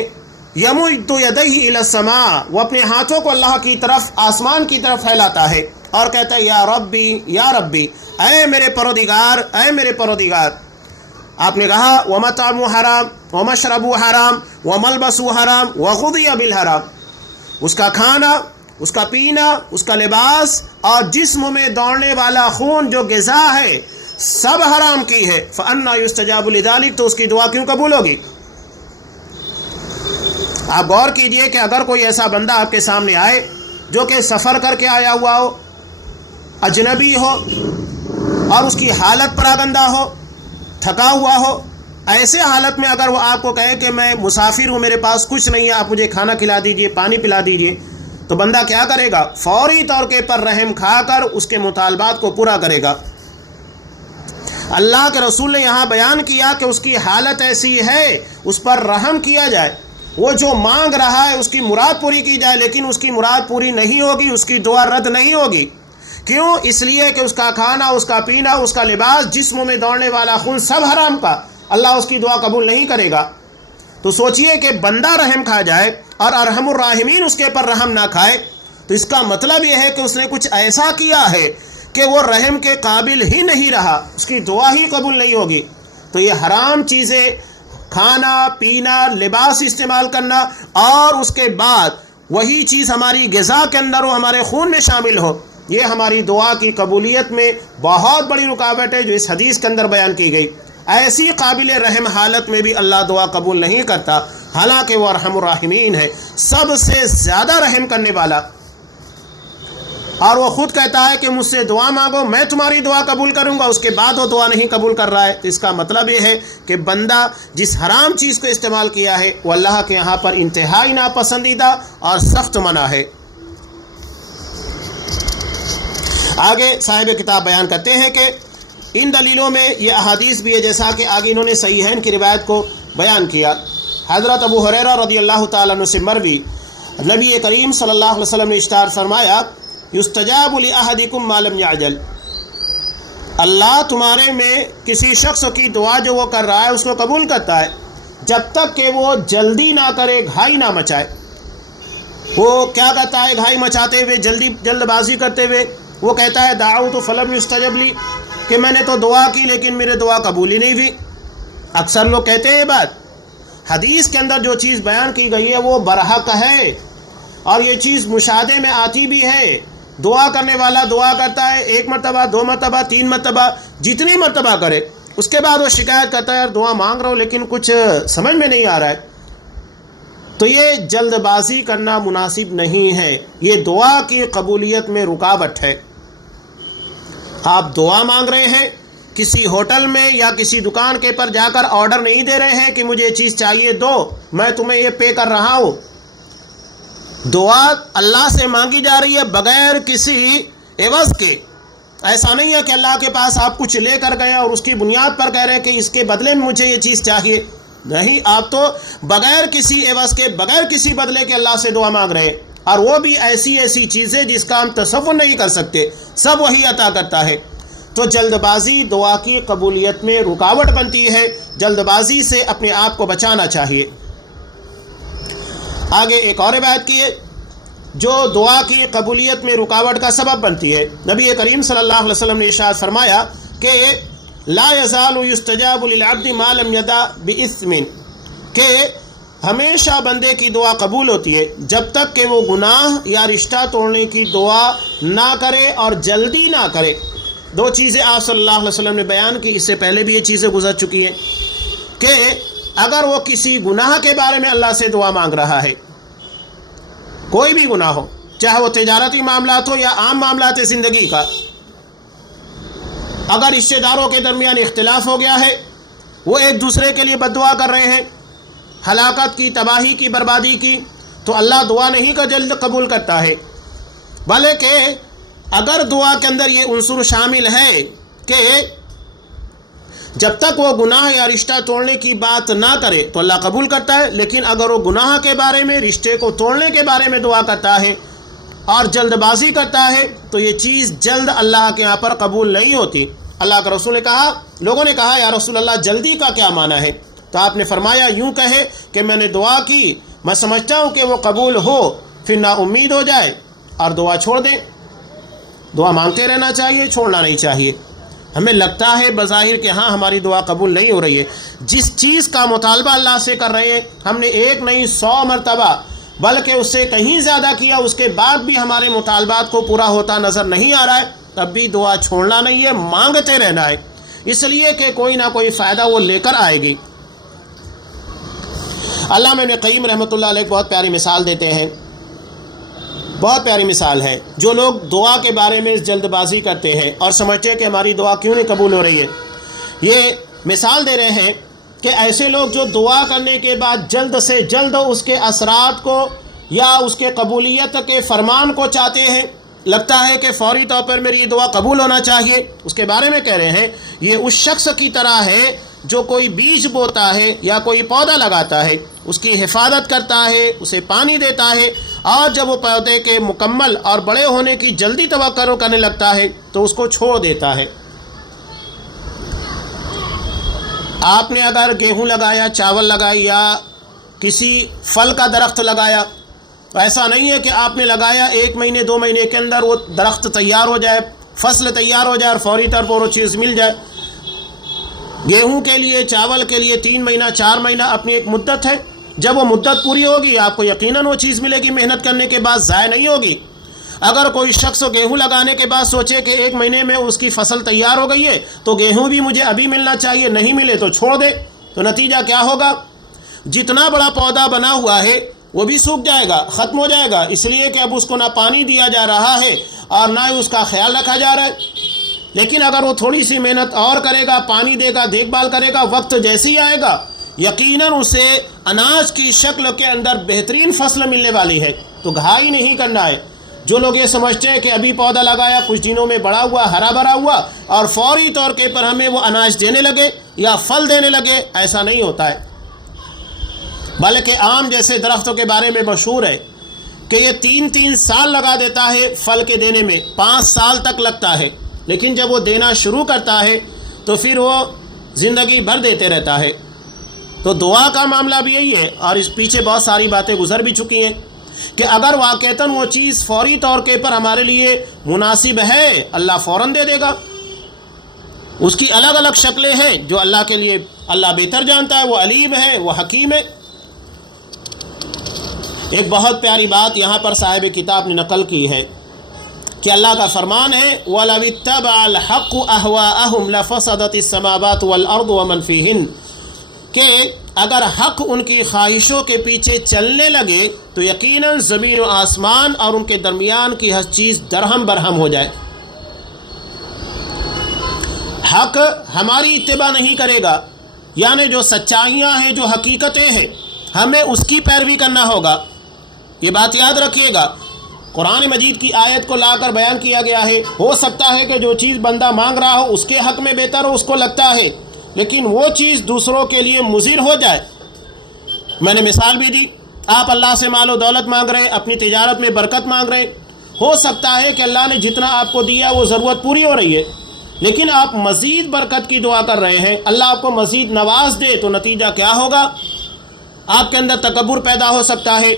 یمد یدیہ الی السماء، وہ اپنے ہاتھوں کو اللہ کی طرف، آسمان کی طرف پھیلاتا ہے اور کہتا ہے یا ربی یا ربی، اے میرے پروردگار، اے میرے پروردگار۔ آپ نے کہا وَمَطْعَمُهُ حرام وَمَشْرَبُهُ حرام وَمَلْبَسُهُ حرام وَغُذِيَ بِالْحرام، اس کا کھانا، اس کا پینا، اس کا لباس اور جسم میں دوڑنے والا خون جو غذا ہے سب حرام کی ہے، فَأَنَّىٰ يُسْتَجَابُ لِذَٰلِكَ، تو اس کی دعا کیوں قبول ہوگی؟ آپ غور کیجئے کہ اگر کوئی ایسا بندہ آپ کے سامنے آئے جو کہ سفر کر کے آیا ہوا ہو، اجنبی ہو، اور اس کی حالت پراگندہ ہو، تھکا ہوا ہو، ایسے حالت میں اگر وہ آپ کو کہے کہ میں مسافر ہوں، میرے پاس کچھ نہیں ہے، آپ مجھے کھانا کھلا دیجئے، پانی پلا دیجئے، تو بندہ کیا کرے گا؟ فوری طور کے پر رحم کھا کر اس کے مطالبات کو پورا کرے گا۔ اللہ کے رسول نے یہاں بیان کیا کہ اس کی حالت ایسی ہے، اس پر رحم کیا جائے، وہ جو مانگ رہا ہے اس کی مراد پوری کی جائے، لیکن اس کی مراد پوری نہیں ہوگی، اس کی دعا رد نہیں ہوگی۔ کیوں؟ اس لیے کہ اس کا کھانا، اس کا پینا، اس کا لباس، جسم میں دوڑنے والا خون سب حرام کا، اللہ اس کی دعا قبول نہیں کرے گا۔ تو سوچئے کہ بندہ رحم کھا جائے اور ارحم الراحمین اس کے پر رحم نہ کھائے، تو اس کا مطلب یہ ہے کہ اس نے کچھ ایسا کیا ہے کہ وہ رحم کے قابل ہی نہیں رہا، اس کی دعا ہی قبول نہیں ہوگی۔ تو یہ حرام چیزیں، کھانا پینا، لباس استعمال کرنا، اور اس کے بعد وہی چیز ہماری غذا کے اندر ہو، ہمارے خون میں شامل ہو، یہ ہماری دعا کی قبولیت میں بہت بڑی رکاوٹ ہے جو اس حدیث کے اندر بیان کی گئی۔ ایسی قابل رحم حالت میں بھی اللہ دعا قبول نہیں کرتا، حالانکہ وہ ارحم الراحمین ہے، سب سے زیادہ رحم کرنے والا، اور وہ خود کہتا ہے کہ مجھ سے دعا مانگو میں تمہاری دعا قبول کروں گا، اس کے بعد وہ دعا نہیں قبول کر رہا ہے، تو اس کا مطلب یہ ہے کہ بندہ جس حرام چیز کو استعمال کیا ہے وہ اللہ کے یہاں پر انتہائی ناپسندیدہ اور سخت منع ہے۔ آگے صاحب کتاب بیان کرتے ہیں کہ ان دلیلوں میں یہ احادیث بھی ہے، جیسا کہ آگے انہوں نے صحیحین کی روایت کو بیان کیا۔ حضرت ابو ہریرہ رضی اللہ تعالیٰ عنہ سے مروی، نبی کریم صلی اللہ علیہ وسلم نے ارشاد فرمایا، یستجاب لأحدکم ما لم یعجل، اللہ تمہارے میں کسی شخص کی دعا جو وہ کر رہا ہے اس کو قبول کرتا ہے جب تک کہ وہ جلدی نہ کرے، گھائی نہ مچائے۔ وہ کیا کہتا ہے گھائی مچاتے ہوئے، جلد بازی کرتے ہوئے؟ وہ کہتا ہے دعوت فلم یستجب لی، کہ میں نے تو دعا کی لیکن میرے دعا قبول ہی نہیں ہوئی۔ اکثر لوگ کہتے ہیں یہ بات، حدیث کے اندر جو چیز بیان کی گئی ہے وہ برحق ہے، اور یہ چیز مشاہدے میں آتی بھی ہے۔ دعا کرنے والا دعا کرتا ہے 1 مرتبہ، 2 مرتبہ، 3 مرتبہ، جتنی مرتبہ کرے، اس کے بعد وہ شکایت کرتا ہے یار دعا مانگ رہا ہوں لیکن کچھ سمجھ میں نہیں آ رہا ہے۔ تو یہ جلد بازی کرنا مناسب نہیں ہے، یہ دعا کی قبولیت میں رکاوٹ ہے۔ آپ دعا مانگ رہے ہیں، کسی ہوٹل میں یا کسی دکان کے پر جا کر آرڈر نہیں دے رہے ہیں کہ مجھے یہ چیز چاہیے دو، میں تمہیں یہ پے کر رہا ہوں۔ دعا اللہ سے مانگی جا رہی ہے بغیر کسی عوض کے۔ ایسا نہیں ہے کہ اللہ کے پاس آپ کچھ لے کر گئے اور اس کی بنیاد پر کہہ رہے ہیں کہ اس کے بدلے میں مجھے یہ چیز چاہیے، نہیں، آپ تو بغیر کسی عوض کے، بغیر کسی بدلے کے اللہ سے دعا مانگ رہے ہیں، اور وہ بھی ایسی چیزیں جس کا ہم تصور نہیں کر سکتے، سب وہی عطا کرتا ہے۔ تو جلد بازی دعا کی قبولیت میں رکاوٹ بنتی ہے، جلد بازی سے اپنے آپ کو بچانا چاہیے۔ آگے ایک اور روایت کی ہے جو دعا کی قبولیت میں رکاوٹ کا سبب بنتی ہے۔ نبی کریم صلی اللہ علیہ وسلم نے ارشاد فرمایا کہ لا یزال یستجاب للعبد ما لم یدع بإثم، کہ ہمیشہ بندے کی دعا قبول ہوتی ہے جب تک کہ وہ گناہ یا رشتہ توڑنے کی دعا نہ کرے اور جلدی نہ کرے۔ 2 چیزیں آپ صلی اللہ علیہ وسلم نے بیان کی، اس سے پہلے بھی یہ چیزیں گزر چکی ہیں کہ اگر وہ کسی گناہ کے بارے میں اللہ سے دعا مانگ رہا ہے، کوئی بھی گناہ ہو، چاہے وہ تجارتی معاملات ہو یا عام معاملات زندگی کا، اگر رشتہ داروں کے درمیان اختلاف ہو گیا ہے، وہ ایک دوسرے کے لیے بد دعا کر رہے ہیں، ہلاکت کی، تباہی کی، بربادی کی، تو اللہ دعا نہیں کا جلد قبول کرتا ہے، بلکہ اگر دعا کے اندر یہ عنصر شامل ہے کہ جب تک وہ گناہ یا رشتہ توڑنے کی بات نہ کرے تو اللہ قبول کرتا ہے، لیکن اگر وہ گناہ کے بارے میں، رشتے کو توڑنے کے بارے میں دعا کرتا ہے اور جلد بازی کرتا ہے تو یہ چیز جلد اللہ کے یہاں پر قبول نہیں ہوتی۔ اللہ کے رسول نے کہا، لوگوں نے کہا یا رسول اللہ جلدی کا کیا معنی ہے؟ تو آپ نے فرمایا یوں کہے کہ میں نے دعا کی، میں سمجھتا ہوں کہ وہ قبول ہو، پھر نا امید ہو جائے اور دعا چھوڑ دیں۔ دعا مانگتے رہنا چاہیے، چھوڑنا نہیں چاہیے۔ ہمیں لگتا ہے بظاہر کہ ہاں ہماری دعا قبول نہیں ہو رہی ہے، جس چیز کا مطالبہ اللہ سے کر رہے ہیں ہم نے 1 نہیں 100 مرتبہ بلکہ اس سے کہیں زیادہ کیا، اس کے بعد بھی ہمارے مطالبات کو پورا ہوتا نظر نہیں آ رہا ہے، تب بھی دعا چھوڑنا نہیں ہے، مانگتے رہنا ہے، اس لیے کہ کوئی نہ کوئی فائدہ وہ لے کر آئے گی۔ علامہ ابن قیم رحمۃ اللہ علیہ بہت پیاری مثال دیتے ہیں، بہت پیاری مثال ہے۔ جو لوگ دعا کے بارے میں جلد بازی کرتے ہیں اور سمجھتے ہیں کہ ہماری دعا کیوں نہیں قبول ہو رہی ہے، یہ مثال دے رہے ہیں کہ ایسے لوگ جو دعا کرنے کے بعد جلد سے جلد اس کے اثرات کو یا اس کے قبولیت کے فرمان کو چاہتے ہیں، لگتا ہے کہ فوری طور پر میری یہ دعا قبول ہونا چاہیے، اس کے بارے میں کہہ رہے ہیں یہ اس شخص کی طرح ہے جو کوئی بیج بوتا ہے یا کوئی پودا لگاتا ہے، اس کی حفاظت کرتا ہے، اسے پانی دیتا ہے، اور جب وہ پودے کے مکمل اور بڑے ہونے کی جلدی توقع کرنے لگتا ہے تو اس کو چھوڑ دیتا ہے۔ آپ نے اگر گیہوں لگایا، چاول لگائی یا کسی پھل کا درخت لگایا، تو ایسا نہیں ہے کہ آپ نے لگایا 1 مہینے 2 مہینے کے اندر وہ درخت تیار ہو جائے، فصل تیار ہو جائے اور فوری طور پر وہ چیز مل جائے۔ گیہوں کے لیے، چاول کے لیے 3 مہینہ 4 مہینہ اپنی ایک مدت ہے، جب وہ مدت پوری ہوگی آپ کو یقیناً وہ چیز ملے گی، محنت کرنے کے بعد ضائع نہیں ہوگی۔ اگر کوئی شخص گیہوں لگانے کے بعد سوچے کہ 1 مہینے میں اس کی فصل تیار ہو گئی ہے تو گیہوں بھی مجھے ابھی ملنا چاہیے، نہیں ملے تو چھوڑ دے، تو نتیجہ کیا ہوگا؟ جتنا بڑا پودا بنا ہوا ہے وہ بھی سوکھ جائے گا، ختم ہو جائے گا، اس لیے کہ اب اس کو نہ پانی دیا جا رہا ہے اور نہ ہی اس کا خیال رکھا جا رہا ہے۔ لیکن اگر وہ تھوڑی سی محنت اور کرے گا، پانی دے گا، دیکھ بھال کرے گا، وقت جیسے ہی آئے گا یقیناً اسے اناج کی شکل کے اندر بہترین فصل ملنے والی ہے۔ تو گھائی نہیں کرنا ہے۔ جو لوگ یہ سمجھتے ہیں کہ ابھی پودا لگایا، کچھ دنوں میں بڑا ہوا، ہرا بھرا ہوا اور فوری طور کے پر ہمیں وہ اناج دینے لگے یا پھل دینے لگے، ایسا نہیں ہوتا ہے۔ بلکہ آم جیسے درختوں کے بارے میں مشہور ہے کہ یہ 3 سال لگا دیتا ہے پھل کے دینے میں، 5 سال تک لگتا ہے، لیکن جب وہ دینا شروع کرتا ہے تو پھر وہ زندگی بھر دیتے رہتا ہے۔ تو دعا کا معاملہ بھی یہی ہے، اور اس پیچھے بہت ساری باتیں گزر بھی چکی ہیں کہ اگر واقعتاً وہ چیز فوری طور کے پر ہمارے لیے مناسب ہے، اللہ فوراً دے دے گا۔ اس کی الگ الگ شکلیں ہیں جو اللہ کے لیے اللہ بہتر جانتا ہے، وہ علیم ہے، وہ حکیم ہے۔ ایک بہت پیاری بات یہاں پر صاحب کتاب نے نقل کی ہے کہ اللہ کا فرمان ہے وَلَوِ اتَّبَعَ الْحَقُّ أَهْوَاءَهُمْ لَفَسَدَتِ السَّمَاوَاتُ وَالْأَرْضُ وَمَنْ فِيهِنَّ، کہ اگر حق ان کی خواہشوں کے پیچھے چلنے لگے تو یقیناً زمین و آسمان اور ان کے درمیان کی ہر چیز درہم برہم ہو جائے۔ حق ہماری اتباع نہیں کرے گا، یعنی جو سچائیاں ہیں، جو حقیقتیں ہیں، ہمیں اس کی پیروی کرنا ہوگا۔ یہ بات یاد رکھیے گا، قرآن مجید کی آیت کو لا کر بیان کیا گیا ہے۔ ہو سکتا ہے کہ جو چیز بندہ مانگ رہا ہو اس کے حق میں بہتر ہو، اس کو لگتا ہے، لیکن وہ چیز دوسروں کے لیے مضر ہو جائے۔ میں نے مثال بھی دی، آپ اللہ سے مال و دولت مانگ رہے ہیں، اپنی تجارت میں برکت مانگ رہے ہیں، ہو سکتا ہے کہ اللہ نے جتنا آپ کو دیا وہ ضرورت پوری ہو رہی ہے، لیکن آپ مزید برکت کی دعا کر رہے ہیں، اللہ آپ کو مزید نواز دے، تو نتیجہ کیا ہوگا؟ آپ کے اندر تکبر پیدا ہو سکتا ہے،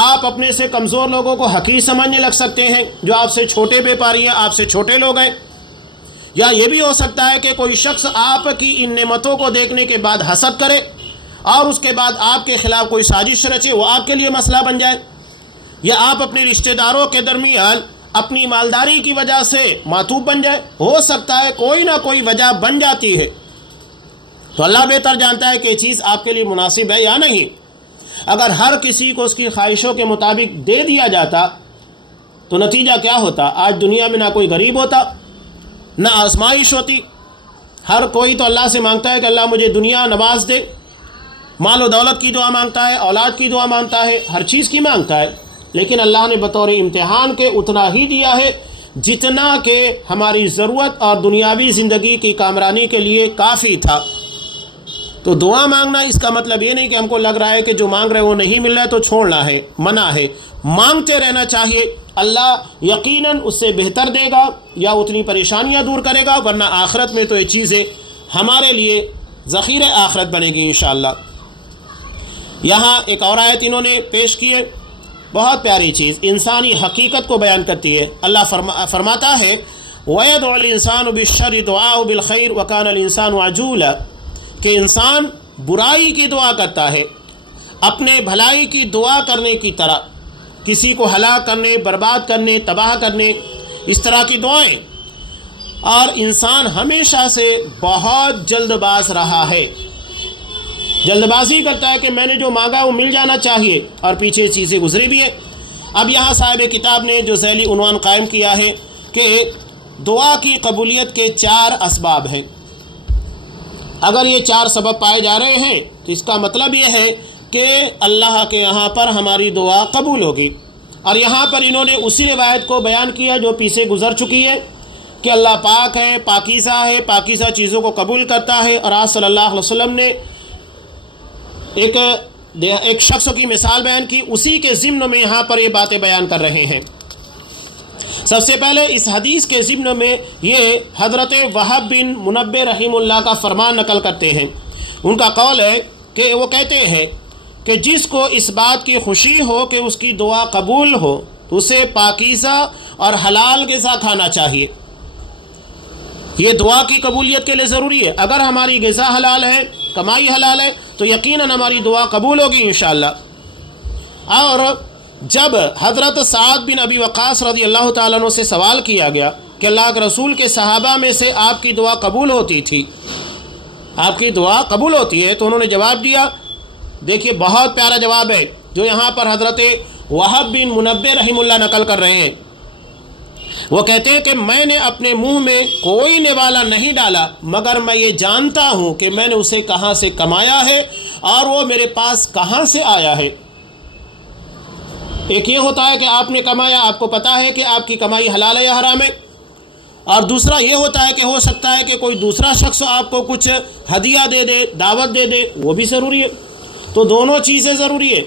آپ اپنے سے کمزور لوگوں کو حقیر سمجھنے لگ سکتے ہیں، جو آپ سے چھوٹے بیپاری ہیں، آپ سے چھوٹے لوگ ہیں۔ یا یہ بھی ہو سکتا ہے کہ کوئی شخص آپ کی ان نعمتوں کو دیکھنے کے بعد حسد کرے اور اس کے بعد آپ کے خلاف کوئی سازش رچے، وہ آپ کے لیے مسئلہ بن جائے۔ یا آپ اپنے رشتہ داروں کے درمیان اپنی مالداری کی وجہ سے معتوب بن جائے، ہو سکتا ہے کوئی نہ کوئی وجہ بن جاتی ہے۔ تو اللہ بہتر جانتا ہے کہ یہ چیز آپ کے لیے مناسب ہے یا نہیں۔ اگر ہر کسی کو اس کی خواہشوں کے مطابق دے دیا جاتا تو نتیجہ کیا ہوتا؟ آج دنیا میں نہ کوئی غریب ہوتا، نہ آزمائش ہوتی۔ ہر کوئی تو اللہ سے مانگتا ہے کہ اللہ مجھے دنیا نواز دے، مال و دولت کی دعا مانگتا ہے، اولاد کی دعا مانگتا ہے، ہر چیز کی مانگتا ہے، لیکن اللہ نے بطور امتحان کے اتنا ہی دیا ہے جتنا کہ ہماری ضرورت اور دنیاوی زندگی کی کامرانی کے لیے کافی تھا۔ تو دعا مانگنا اس کا مطلب یہ نہیں کہ ہم کو لگ رہا ہے کہ جو مانگ رہے ہیں وہ نہیں مل رہا ہے تو چھوڑنا ہے، منع ہے، مانگتے رہنا چاہیے۔ اللہ یقیناً اس سے بہتر دے گا یا اتنی پریشانیاں دور کرے گا، ورنہ آخرت میں تو یہ چیزیں ہمارے لیے ذخیرہ آخرت بنے گی انشاءاللہ۔ یہاں ایک اور آیت انہوں نے پیش کی ہے، بہت پیاری چیز، انسانی حقیقت کو بیان کرتی ہے۔ اللہ فرماتا ہے وَيَدْعُ الْإِنسَانُ بِالشَّرِّ دُعَاءُ بِالْخَيْرِ وَكَانَ الْإِنسَانُ عَجُولًا، کہ انسان برائی کی دعا کرتا ہے اپنے بھلائی کی دعا کرنے کی طرح، کسی کو ہلاک کرنے، برباد کرنے، تباہ کرنے، اس طرح کی دعائیں، اور انسان ہمیشہ سے بہت جلد باز رہا ہے، جلد بازی کرتا ہے کہ میں نے جو مانگا وہ مل جانا چاہیے، اور پیچھے چیزیں گزری بھی ہے۔ اب یہاں صاحب کتاب نے جو ذیلی عنوان قائم کیا ہے کہ دعا کی قبولیت کے 4 اسباب ہیں۔ اگر یہ 4 سبب پائے جا رہے ہیں تو اس کا مطلب یہ ہے کہ اللہ کے یہاں پر ہماری دعا قبول ہوگی۔ اور یہاں پر انہوں نے اسی روایت کو بیان کیا جو پیچھے گزر چکی ہے کہ اللہ پاک ہے، پاکیزہ ہے، پاکیزہ چیزوں کو قبول کرتا ہے، اور آج صلی اللہ علیہ وسلم نے ایک شخص کی مثال بیان کی، اسی کے ضمن میں یہاں پر یہ باتیں بیان کر رہے ہیں۔ سب سے پہلے اس حدیث کے ضمن میں یہ حضرت وہب بن منبہ رحمہ اللہ کا فرمان نقل کرتے ہیں۔ ان کا قول ہے کہ وہ کہتے ہیں کہ جس کو اس بات کی خوشی ہو کہ اس کی دعا قبول ہو تو اسے پاکیزہ اور حلال غذا کھانا چاہیے۔ یہ دعا کی قبولیت کے لیے ضروری ہے۔ اگر ہماری غذا حلال ہے، کمائی حلال ہے، تو یقیناً ہماری دعا قبول ہوگی انشاءاللہ۔ اور جب حضرت سعد بن ابی وقاص رضی اللہ تعالیٰ عنہ سے سوال کیا گیا کہ اللہ کے رسول کے صحابہ میں سے آپ کی دعا قبول ہوتی تھی، آپ کی دعا قبول ہوتی ہے، تو انہوں نے جواب دیا، دیکھیے بہت پیارا جواب ہے جو یہاں پر حضرت وہب بن منبہ رحمہ اللہ نقل کر رہے ہیں۔ وہ کہتے ہیں کہ میں نے اپنے منہ میں کوئی نوالا نہیں ڈالا مگر میں یہ جانتا ہوں کہ میں نے اسے کہاں سے کمایا ہے اور وہ میرے پاس کہاں سے آیا ہے۔ ایک یہ ہوتا ہے کہ آپ نے کمایا، آپ کو پتہ ہے کہ آپ کی کمائی حلال ہے یا حرام ہے، اور دوسرا یہ ہوتا ہے کہ ہو سکتا ہے کہ کوئی دوسرا شخص آپ کو کچھ ہدیہ دے دے، دعوت دے دے، وہ بھی ضروری ہے۔ تو دونوں چیزیں ضروری ہے،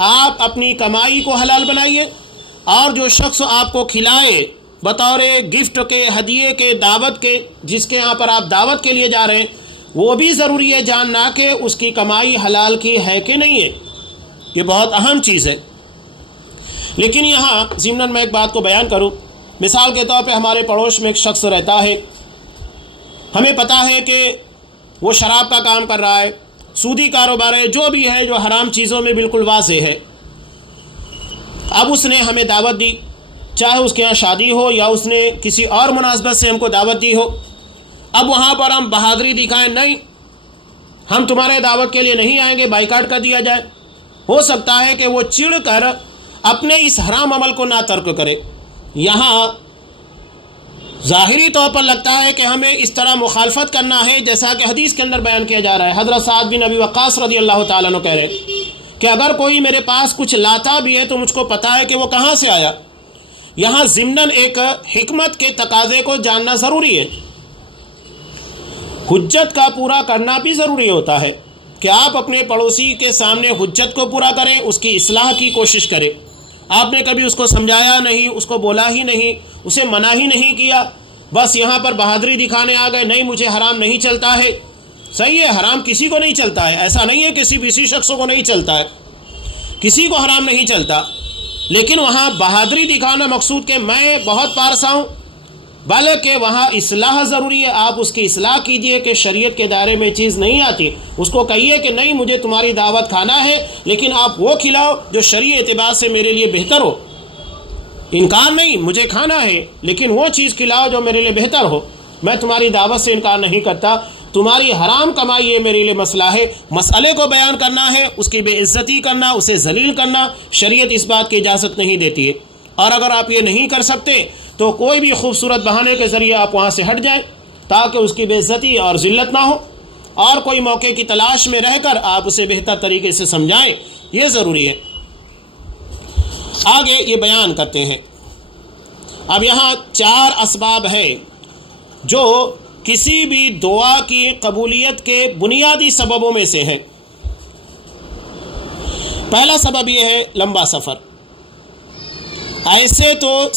آپ اپنی کمائی کو حلال بنائیے، اور جو شخص آپ کو کھلائے بطور گفٹ کے، ہدیے کے، دعوت کے، جس کے یہاں پر آپ دعوت کے لیے جا رہے ہیں، وہ بھی ضروری ہے جاننا کہ اس کی کمائی حلال کی ہے کہ نہیں ہے۔ یہ بہت اہم چیز ہے۔ لیکن یہاں ضمناً میں ایک بات کو بیان کروں، مثال کے طور پہ ہمارے پڑوس میں ایک شخص رہتا ہے، ہمیں پتہ ہے کہ وہ شراب کا کام کر رہا ہے، سودی کاروبار ہے، جو بھی ہے جو حرام چیزوں میں بالکل واضح ہے۔ اب اس نے ہمیں دعوت دی، چاہے اس کے یہاں شادی ہو یا اس نے کسی اور مناسبت سے ہم کو دعوت دی ہو۔ اب وہاں پر ہم بہادری دکھائیں، نہیں ہم تمہارے دعوت کے لیے نہیں آئیں گے، بائیکاٹ کر دیا جائے، ہو سکتا ہے کہ وہ چڑ کر اپنے اس حرام عمل کو نہ ترک کرے۔ یہاں ظاہری طور پر لگتا ہے کہ ہمیں اس طرح مخالفت کرنا ہے جیسا کہ حدیث کے اندر بیان کیا جا رہا ہے۔ حضرت سعد بن ابی وقاص رضی اللہ تعالیٰ عنہ کہہ رہے ہیں کہ اگر کوئی میرے پاس کچھ لاتا بھی ہے تو مجھ کو پتہ ہے کہ وہ کہاں سے آیا۔ یہاں ضمناً ایک حکمت کے تقاضے کو جاننا ضروری ہے، حجت کا پورا کرنا بھی ضروری ہوتا ہے کہ آپ اپنے پڑوسی کے سامنے حجت کو پورا کریں، اس کی اصلاح کی کوشش کریں۔ آپ نے کبھی اس کو سمجھایا نہیں، اس کو بولا ہی نہیں، اسے منع ہی نہیں کیا، بس یہاں پر بہادری دکھانے آ گئے، نہیں مجھے حرام نہیں چلتا ہے۔ صحیح ہے، حرام کسی کو نہیں چلتا ہے، ایسا نہیں ہے کسی شخص کو نہیں چلتا ہے، کسی کو حرام نہیں چلتا، لیکن وہاں بہادری دکھانا مقصود کہ میں بہت پارسا ہوں، بلکہ وہاں اصلاح ضروری ہے۔ آپ اس کی اصلاح کیجئے کہ شریعت کے دائرے میں چیز نہیں آتی، اس کو کہیے کہ نہیں مجھے تمہاری دعوت کھانا ہے لیکن آپ وہ کھلاؤ جو شرعی اعتبار سے میرے لیے بہتر ہو۔ انکار نہیں، مجھے کھانا ہے لیکن وہ چیز کھلاؤ جو میرے لیے بہتر ہو۔ میں تمہاری دعوت سے انکار نہیں کرتا، تمہاری حرام کمائی یہ میرے لیے مسئلہ ہے، مسئلے کو بیان کرنا ہے، اس کی بے عزتی کرنا، اسے ذلیل کرنا، شریعت اس بات کی اجازت نہیں دیتی ہے۔ اور اگر آپ یہ نہیں کر سکتے تو کوئی بھی خوبصورت بہانے کے ذریعے آپ وہاں سے ہٹ جائیں تاکہ اس کی بے عزتی اور ذلت نہ ہو، اور کوئی موقع کی تلاش میں رہ کر آپ اسے بہتر طریقے سے سمجھائیں، یہ ضروری ہے۔ آگے یہ بیان کرتے ہیں، اب یہاں 4 اسباب ہیں جو کسی بھی دعا کی قبولیت کے بنیادی سببوں میں سے ہیں۔ پہلا سبب یہ ہے لمبا سفر۔ ایسے تو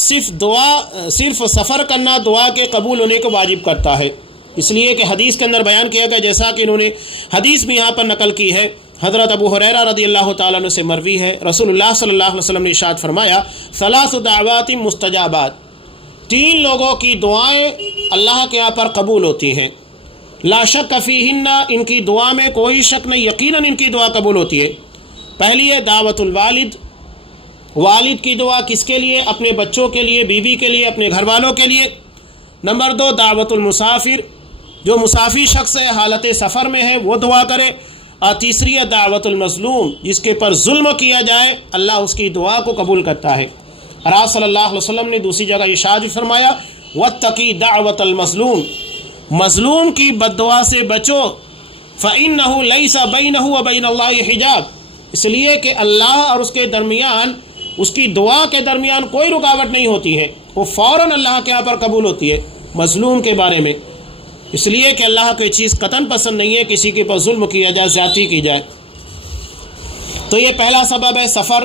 صرف سفر کرنا دعا کے قبول ہونے کو واجب کرتا ہے، اس لیے کہ حدیث کے اندر بیان کیا گیا، جیسا کہ انہوں نے حدیث بھی یہاں پر نقل کی ہے، حضرت ابو ہریرہ رضی اللہ تعالیٰ عنہ سے مروی ہے، رسول اللہ صلی اللہ علیہ وسلم نے ارشاد فرمایا، 3 دعوات مستجابات، 3 لوگوں کی دعائیں اللہ کے یہاں پر قبول ہوتی ہیں، لا شک فیہن، ان کی دعا میں کوئی شک نہیں، یقیناً ان کی دعا قبول ہوتی ہے۔ پہلی ہے دعوت الوالد، والد کی دعا کس کے لیے؟ اپنے بچوں کے لیے، بیوی کے لیے، اپنے گھر والوں کے لیے۔ نمبر 2 دعوت المسافر، جو مسافر شخص ہے حالت سفر میں ہے وہ دعا کرے۔ اور تیسری ہے دعوت المظلوم، جس کے پر ظلم کیا جائے اللہ اس کی دعا کو قبول کرتا ہے۔ اور آپ صلی اللہ علیہ وسلم نے دوسری جگہ ارشاد فرمایا، واتقی دعوت المظلوم، مظلوم کی بد دعا سے بچو، فإنہ لیس بینہ وبین اللہ حجاب، اس لیے کہ اللہ اور اس کے درمیان، اس کی دعا کے درمیان کوئی رکاوٹ نہیں ہوتی ہے، وہ فوراً اللہ کے یہاں پر قبول ہوتی ہے مظلوم کے بارے میں، اس لیے کہ اللہ کو یہ چیز قطعاً پسند نہیں ہے کسی کے پر ظلم کیا جائے، زیادتی کی جائے۔ تو یہ پہلا سبب ہے سفر،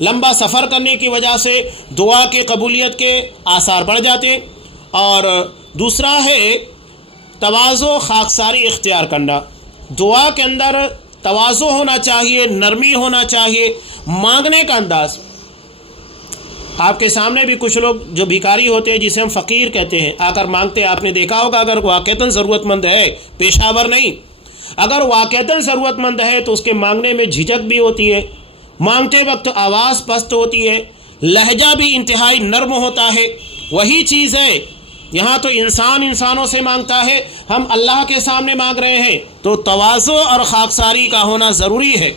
لمبا سفر کرنے کی وجہ سے دعا کے قبولیت کے آثار بڑھ جاتے ہیں۔ اور دوسرا ہے تواضع، خاکساری اختیار کرنا، دعا کے اندر تواضع ہونا چاہیے، نرمی ہونا چاہیے، مانگنے کا انداز۔ آپ کے سامنے بھی کچھ لوگ جو بھیکاری ہوتے ہیں جسے ہم فقیر کہتے ہیں، آ کر مانگتے ہیں، آپ نے دیکھا ہوگا اگر واقعتاً ضرورت مند ہے، پیشہ ور نہیں، اگر واقعتاً ضرورت مند ہے تو اس کے مانگنے میں جھجک بھی ہوتی ہے، مانگتے وقت آواز پست ہوتی ہے، لہجہ بھی انتہائی نرم ہوتا ہے۔ وہی چیز ہے یہاں تو انسان انسانوں سے مانگتا ہے، ہم اللہ کے سامنے مانگ رہے ہیں، تو تواضع اور خاکساری کا ہونا ضروری ہے۔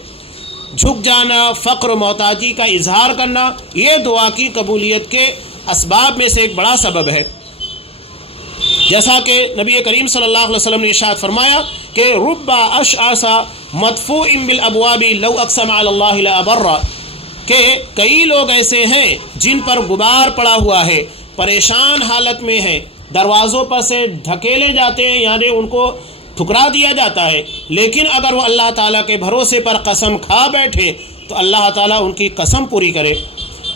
جھک جانا، فقر و محتاجی کا اظہار کرنا، یہ دعا کی قبولیت کے اسباب میں سے ایک بڑا سبب ہے۔ جیسا کہ نبی کریم صلی اللہ علیہ وسلم نے ارشاد فرمایا کہ رب اشعث مدفوع بالابواب لو اقسم علی اللہ لابر، کہ کئی لوگ ایسے ہیں جن پر غبار پڑا ہوا ہے، پریشان حالت میں ہیں، دروازوں پر سے دھکیلے جاتے ہیں، یعنی ان کو ٹھکرا دیا جاتا ہے، لیکن اگر وہ اللہ تعالیٰ کے بھروسے پر قسم کھا بیٹھے تو اللہ تعالیٰ ان کی قسم پوری کرے۔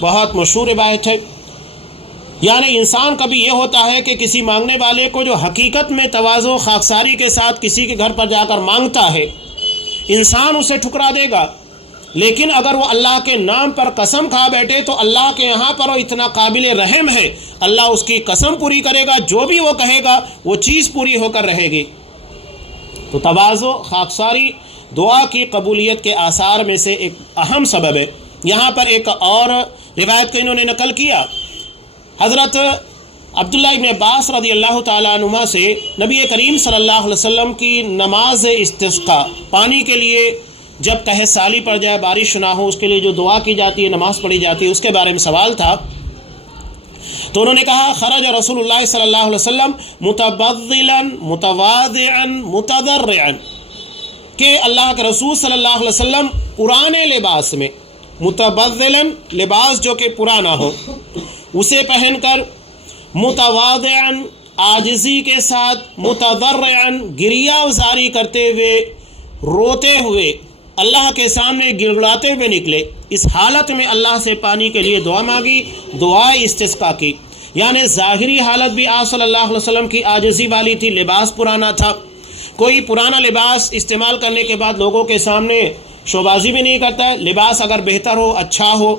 بہت مشہور روایت ہے۔ یعنی انسان کبھی یہ ہوتا ہے کہ کسی مانگنے والے کو جو حقیقت میں تواضع و خاکساری کے ساتھ کسی کے گھر پر جا کر مانگتا ہے، انسان اسے ٹھکرا دے گا، لیکن اگر وہ اللہ کے نام پر قسم کھا بیٹھے تو اللہ کے یہاں پر وہ اتنا قابل رحم ہے، اللہ اس کی قسم پوری کرے گا، جو بھی وہ کہے گا وہ چیز پوری ہو کر رہے گی۔ تو تواضع، خاکساری دعا کی قبولیت کے آثار میں سے ایک اہم سبب ہے۔ یہاں پر ایک اور روایت کو انہوں نے نقل کیا، حضرت عبداللہ ابن عباس رضی اللہ تعالیٰ عنہما سے نبی کریم صلی اللہ علیہ وسلم کی نماز استسقاء، پانی کے لیے جب قحط سالی پڑ جائے، بارش نہ ہو، اس کے لیے جو دعا کی جاتی ہے، نماز پڑھی جاتی ہے، اس کے بارے میں سوال تھا۔ تو انہوں نے کہا خرج رسول اللہ صلی اللہ علیہ وسلم متبذلا متواضعا متضرعا، کہ اللہ کے رسول صلی اللہ علیہ وسلم پرانے لباس میں، متبذلا لباس جو کہ پرانا ہو، اسے پہن کر، متواضعا عاجزی کے ساتھ، متضرعا گریہ ازاری کرتے ہوئے، روتے ہوئے اللہ کے سامنے گڑگڑاتے ہوئے نکلے۔ اس حالت میں اللہ سے پانی کے لیے دعا مانگی، دعائے استسقاء کی۔ یعنی ظاہری حالت بھی آپ صلی اللہ علیہ وسلم کی عاجزی والی تھی، لباس پرانا تھا۔ کوئی پرانا لباس استعمال کرنے کے بعد لوگوں کے سامنے شوبازی بھی نہیں کرتا ہے۔ لباس اگر بہتر ہو، اچھا ہو،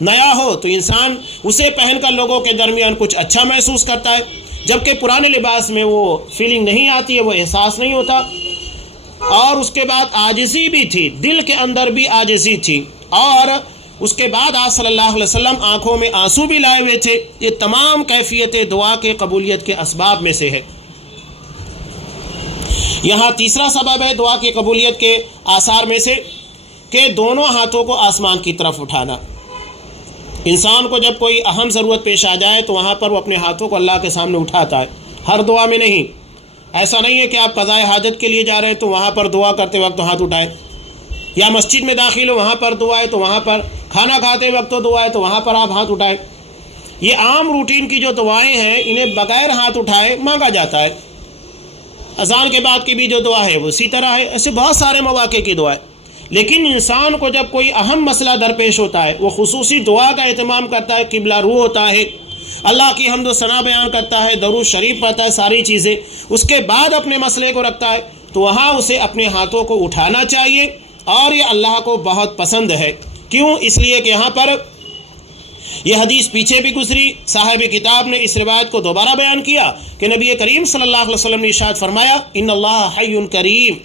نیا ہو تو انسان اسے پہن کر لوگوں کے درمیان کچھ اچھا محسوس کرتا ہے، جبکہ پرانے لباس میں وہ فیلنگ نہیں آتی ہے، وہ احساس نہیں ہوتا۔ اور اس کے بعد عاجزی بھی تھی، دل کے اندر بھی عاجزی تھی، اور اس کے بعد آپ صلی اللہ علیہ وسلم آنکھوں میں آنسو بھی لائے ہوئے تھے۔ یہ تمام کیفیتیں دعا کے قبولیت کے اسباب میں سے ہے۔ یہاں تیسرا سبب ہے دعا کی قبولیت کے آثار میں سے کہ دونوں ہاتھوں کو آسمان کی طرف اٹھانا۔ انسان کو جب کوئی اہم ضرورت پیش آ جائے تو وہاں پر وہ اپنے ہاتھوں کو اللہ کے سامنے اٹھاتا ہے، ہر دعا میں نہیں۔ ایسا نہیں ہے کہ آپ قضائے حاجت کے لیے جا رہے ہیں تو وہاں پر دعا کرتے وقت ہاتھ اٹھائیں، یا مسجد میں داخل ہو وہاں پر دعا ہے تو وہاں پر، کھانا کھاتے وقت تو دعا ہے تو وہاں پر آپ ہاتھ اٹھائیں۔ یہ عام روٹین کی جو دعائیں ہیں انہیں بغیر ہاتھ اٹھائے مانگا جاتا ہے۔ اذان کے بعد کی بھی جو دعا ہے وہ اسی طرح ہے، ایسے بہت سارے مواقع کی دعا ہے۔ لیکن انسان کو جب کوئی اہم مسئلہ درپیش ہوتا ہے، وہ خصوصی دعا کا اہتمام کرتا ہے، قبلہ رو ہوتا ہے، اللہ کی حمد و ثنا بیان کرتا ہے، درود شریف پڑھتا ہے، ساری چیزیں، اس کے بعد اپنے مسئلے کو رکھتا ہے، تو وہاں اسے اپنے ہاتھوں کو اٹھانا چاہیے، اور یہ اللہ کو بہت پسند ہے۔ کیوں؟ اس لیے کہ یہاں پر یہ حدیث پیچھے بھی گزری، صاحب کتاب نے اس روایت کو دوبارہ بیان کیا کہ نبی کریم صلی اللہ علیہ وسلم نے ارشاد فرمایا ان اللہ حی کریم،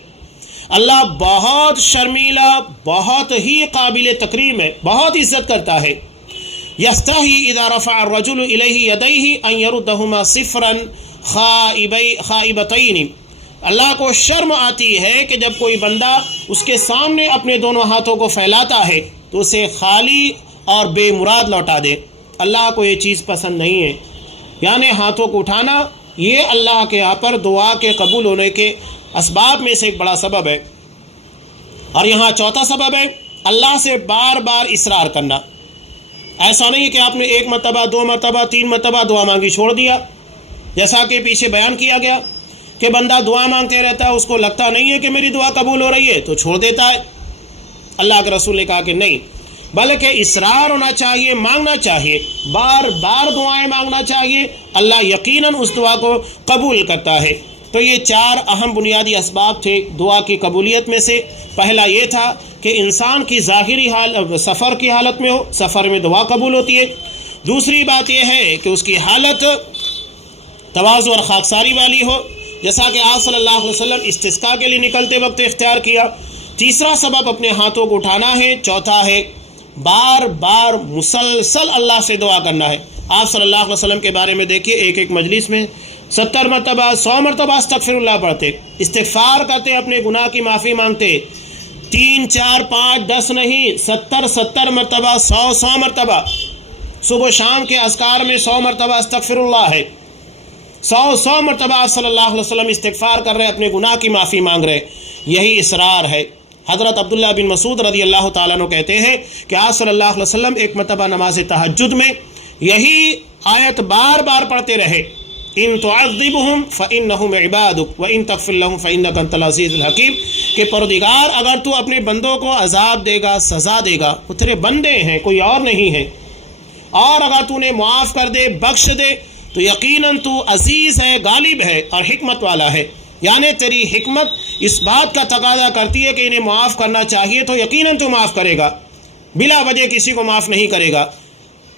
اللہ بہت شرمیلا، بہت ہی قابل تکریم ہے، بہت عزت کرتا ہے۔ یستحی اذا رفع الرجل الیہ یدیہ ان یردہما صفرا خائبتین، اللہ کو شرم آتی ہے کہ جب کوئی بندہ اس کے سامنے اپنے دونوں ہاتھوں کو پھیلاتا ہے تو اسے خالی اور بے مراد لوٹا دے۔ اللہ کو یہ چیز پسند نہیں ہے، یعنی ہاتھوں کو اٹھانا یہ اللہ کے یہاں پر دعا کے قبول ہونے کے اسباب میں سے ایک بڑا سبب ہے۔ اور یہاں چوتھا سبب ہے اللہ سے بار بار اصرار کرنا۔ ایسا نہیں ہے کہ آپ نے ایک مرتبہ، دو مرتبہ، تین مرتبہ دعا مانگی چھوڑ دیا، جیسا کہ پیچھے بیان کیا گیا کہ بندہ دعا مانگتے رہتا ہے، اس کو لگتا نہیں ہے کہ میری دعا قبول ہو رہی ہے تو چھوڑ دیتا ہے۔ اللہ کے رسول نے کہا کہ نہیں، بلکہ اصرار ہونا چاہیے، مانگنا چاہیے، بار بار دعائیں مانگنا چاہیے، اللہ یقیناً اس دعا کو قبول کرتا ہے۔ تو یہ چار اہم بنیادی اسباب تھے دعا کی قبولیت میں سے۔ پہلا یہ تھا کہ انسان کی ظاہری سفر کی حالت میں ہو، سفر میں دعا قبول ہوتی ہے۔ دوسری بات یہ ہے کہ اس کی حالت تواضع اور خاکساری والی ہو، جیسا کہ آپ صلی اللہ علیہ وسلم استسقاء کے لیے نکلتے وقت اختیار کیا۔ تیسرا سبب اپنے ہاتھوں کو اٹھانا ہے۔ چوتھا ہے بار بار مسلسل اللہ سے دعا کرنا ہے۔ آپ صلی اللہ علیہ وسلم کے بارے میں دیکھیے، ایک ایک مجلس میں 70 مرتبہ 100 مرتبہ استغفر اللہ پڑھتے، استغفار کرتے، اپنے گناہ کی معافی مانگتے، 3 4 5 10 نہیں، 70 مرتبہ 100 مرتبہ۔ صبح و شام کے اذکار میں 100 مرتبہ استغفر اللہ ہے، 100 مرتبہ آپ صلی اللہ علیہ وسلم استغفار کر رہے، اپنے گناہ کی معافی مانگ رہے، یہی اصرار ہے۔ حضرت عبداللہ بن مسعود رضی اللہ تعالیٰ عنہ کہتے ہیں کہ آپ صلی اللہ علیہ وسلم ایک مرتبہ نماز تہجد میں یہی آیت بار بار پڑھتے رہے، ان تعذبہم فانہم عبادک وان تغفر لہم فانک انت العزیز الحکیم، کہ پروردگار اگر تو اپنے بندوں کو عذاب دے گا، سزا دے گا، وہ تیرے بندے ہیں، کوئی اور نہیں ہے، اور اگر تو نے معاف کر دے، بخش دے، تو یقیناً تو عزیز ہے، غالب ہے اور حکمت والا ہے۔ یعنی تیری حکمت اس بات کا تقاضا کرتی ہے کہ انہیں معاف کرنا چاہیے تو یقیناً تو معاف کرے گا، بلا وجہ کسی کو معاف نہیں کرے گا۔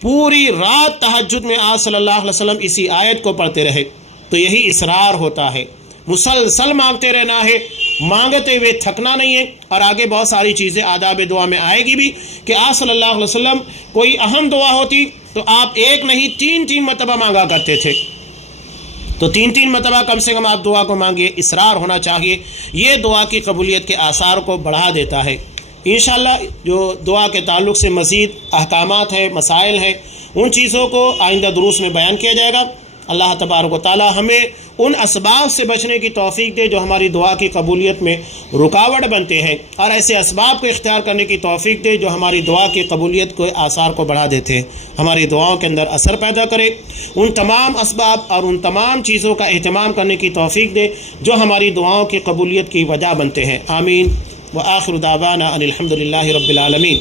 پوری رات تہجد میں آپ صلی اللہ علیہ وسلم اسی آیت کو پڑھتے رہے، تو یہی اصرار ہوتا ہے، مسلسل مانگتے رہنا ہے، مانگتے ہوئے تھکنا نہیں ہے۔ اور آگے بہت ساری چیزیں آداب دعا میں آئے گی بھی کہ آپ صلی اللہ علیہ وسلم کوئی اہم دعا ہوتی تو آپ ایک نہیں 3 مرتبہ مانگا کرتے تھے، تو 3 مرتبہ کم سے کم آپ دعا کو مانگیے، اصرار ہونا چاہیے، یہ دعا کی قبولیت کے آثار کو بڑھا دیتا ہے۔ انشاءاللہ جو دعا کے تعلق سے مزید احکامات ہیں، مسائل ہیں، ان چیزوں کو آئندہ دروس میں بیان کیا جائے گا۔ اللہ تبارک و تعالی ہمیں ان اسباب سے بچنے کی توفیق دے جو ہماری دعا کی قبولیت میں رکاوٹ بنتے ہیں، اور ایسے اسباب کو اختیار کرنے کی توفیق دے جو ہماری دعا کی قبولیت کو آثار کو بڑھا دیتے ہیں، ہماری دعاؤں کے اندر اثر پیدا کرے، ان تمام اسباب اور ان تمام چیزوں کا اہتمام کرنے کی توفیق دے جو ہماری دعاؤں کی قبولیت کی وجہ بنتے ہیں۔ آمین۔ وآخر دعوانا ان الحمد للہ رب العالمین۔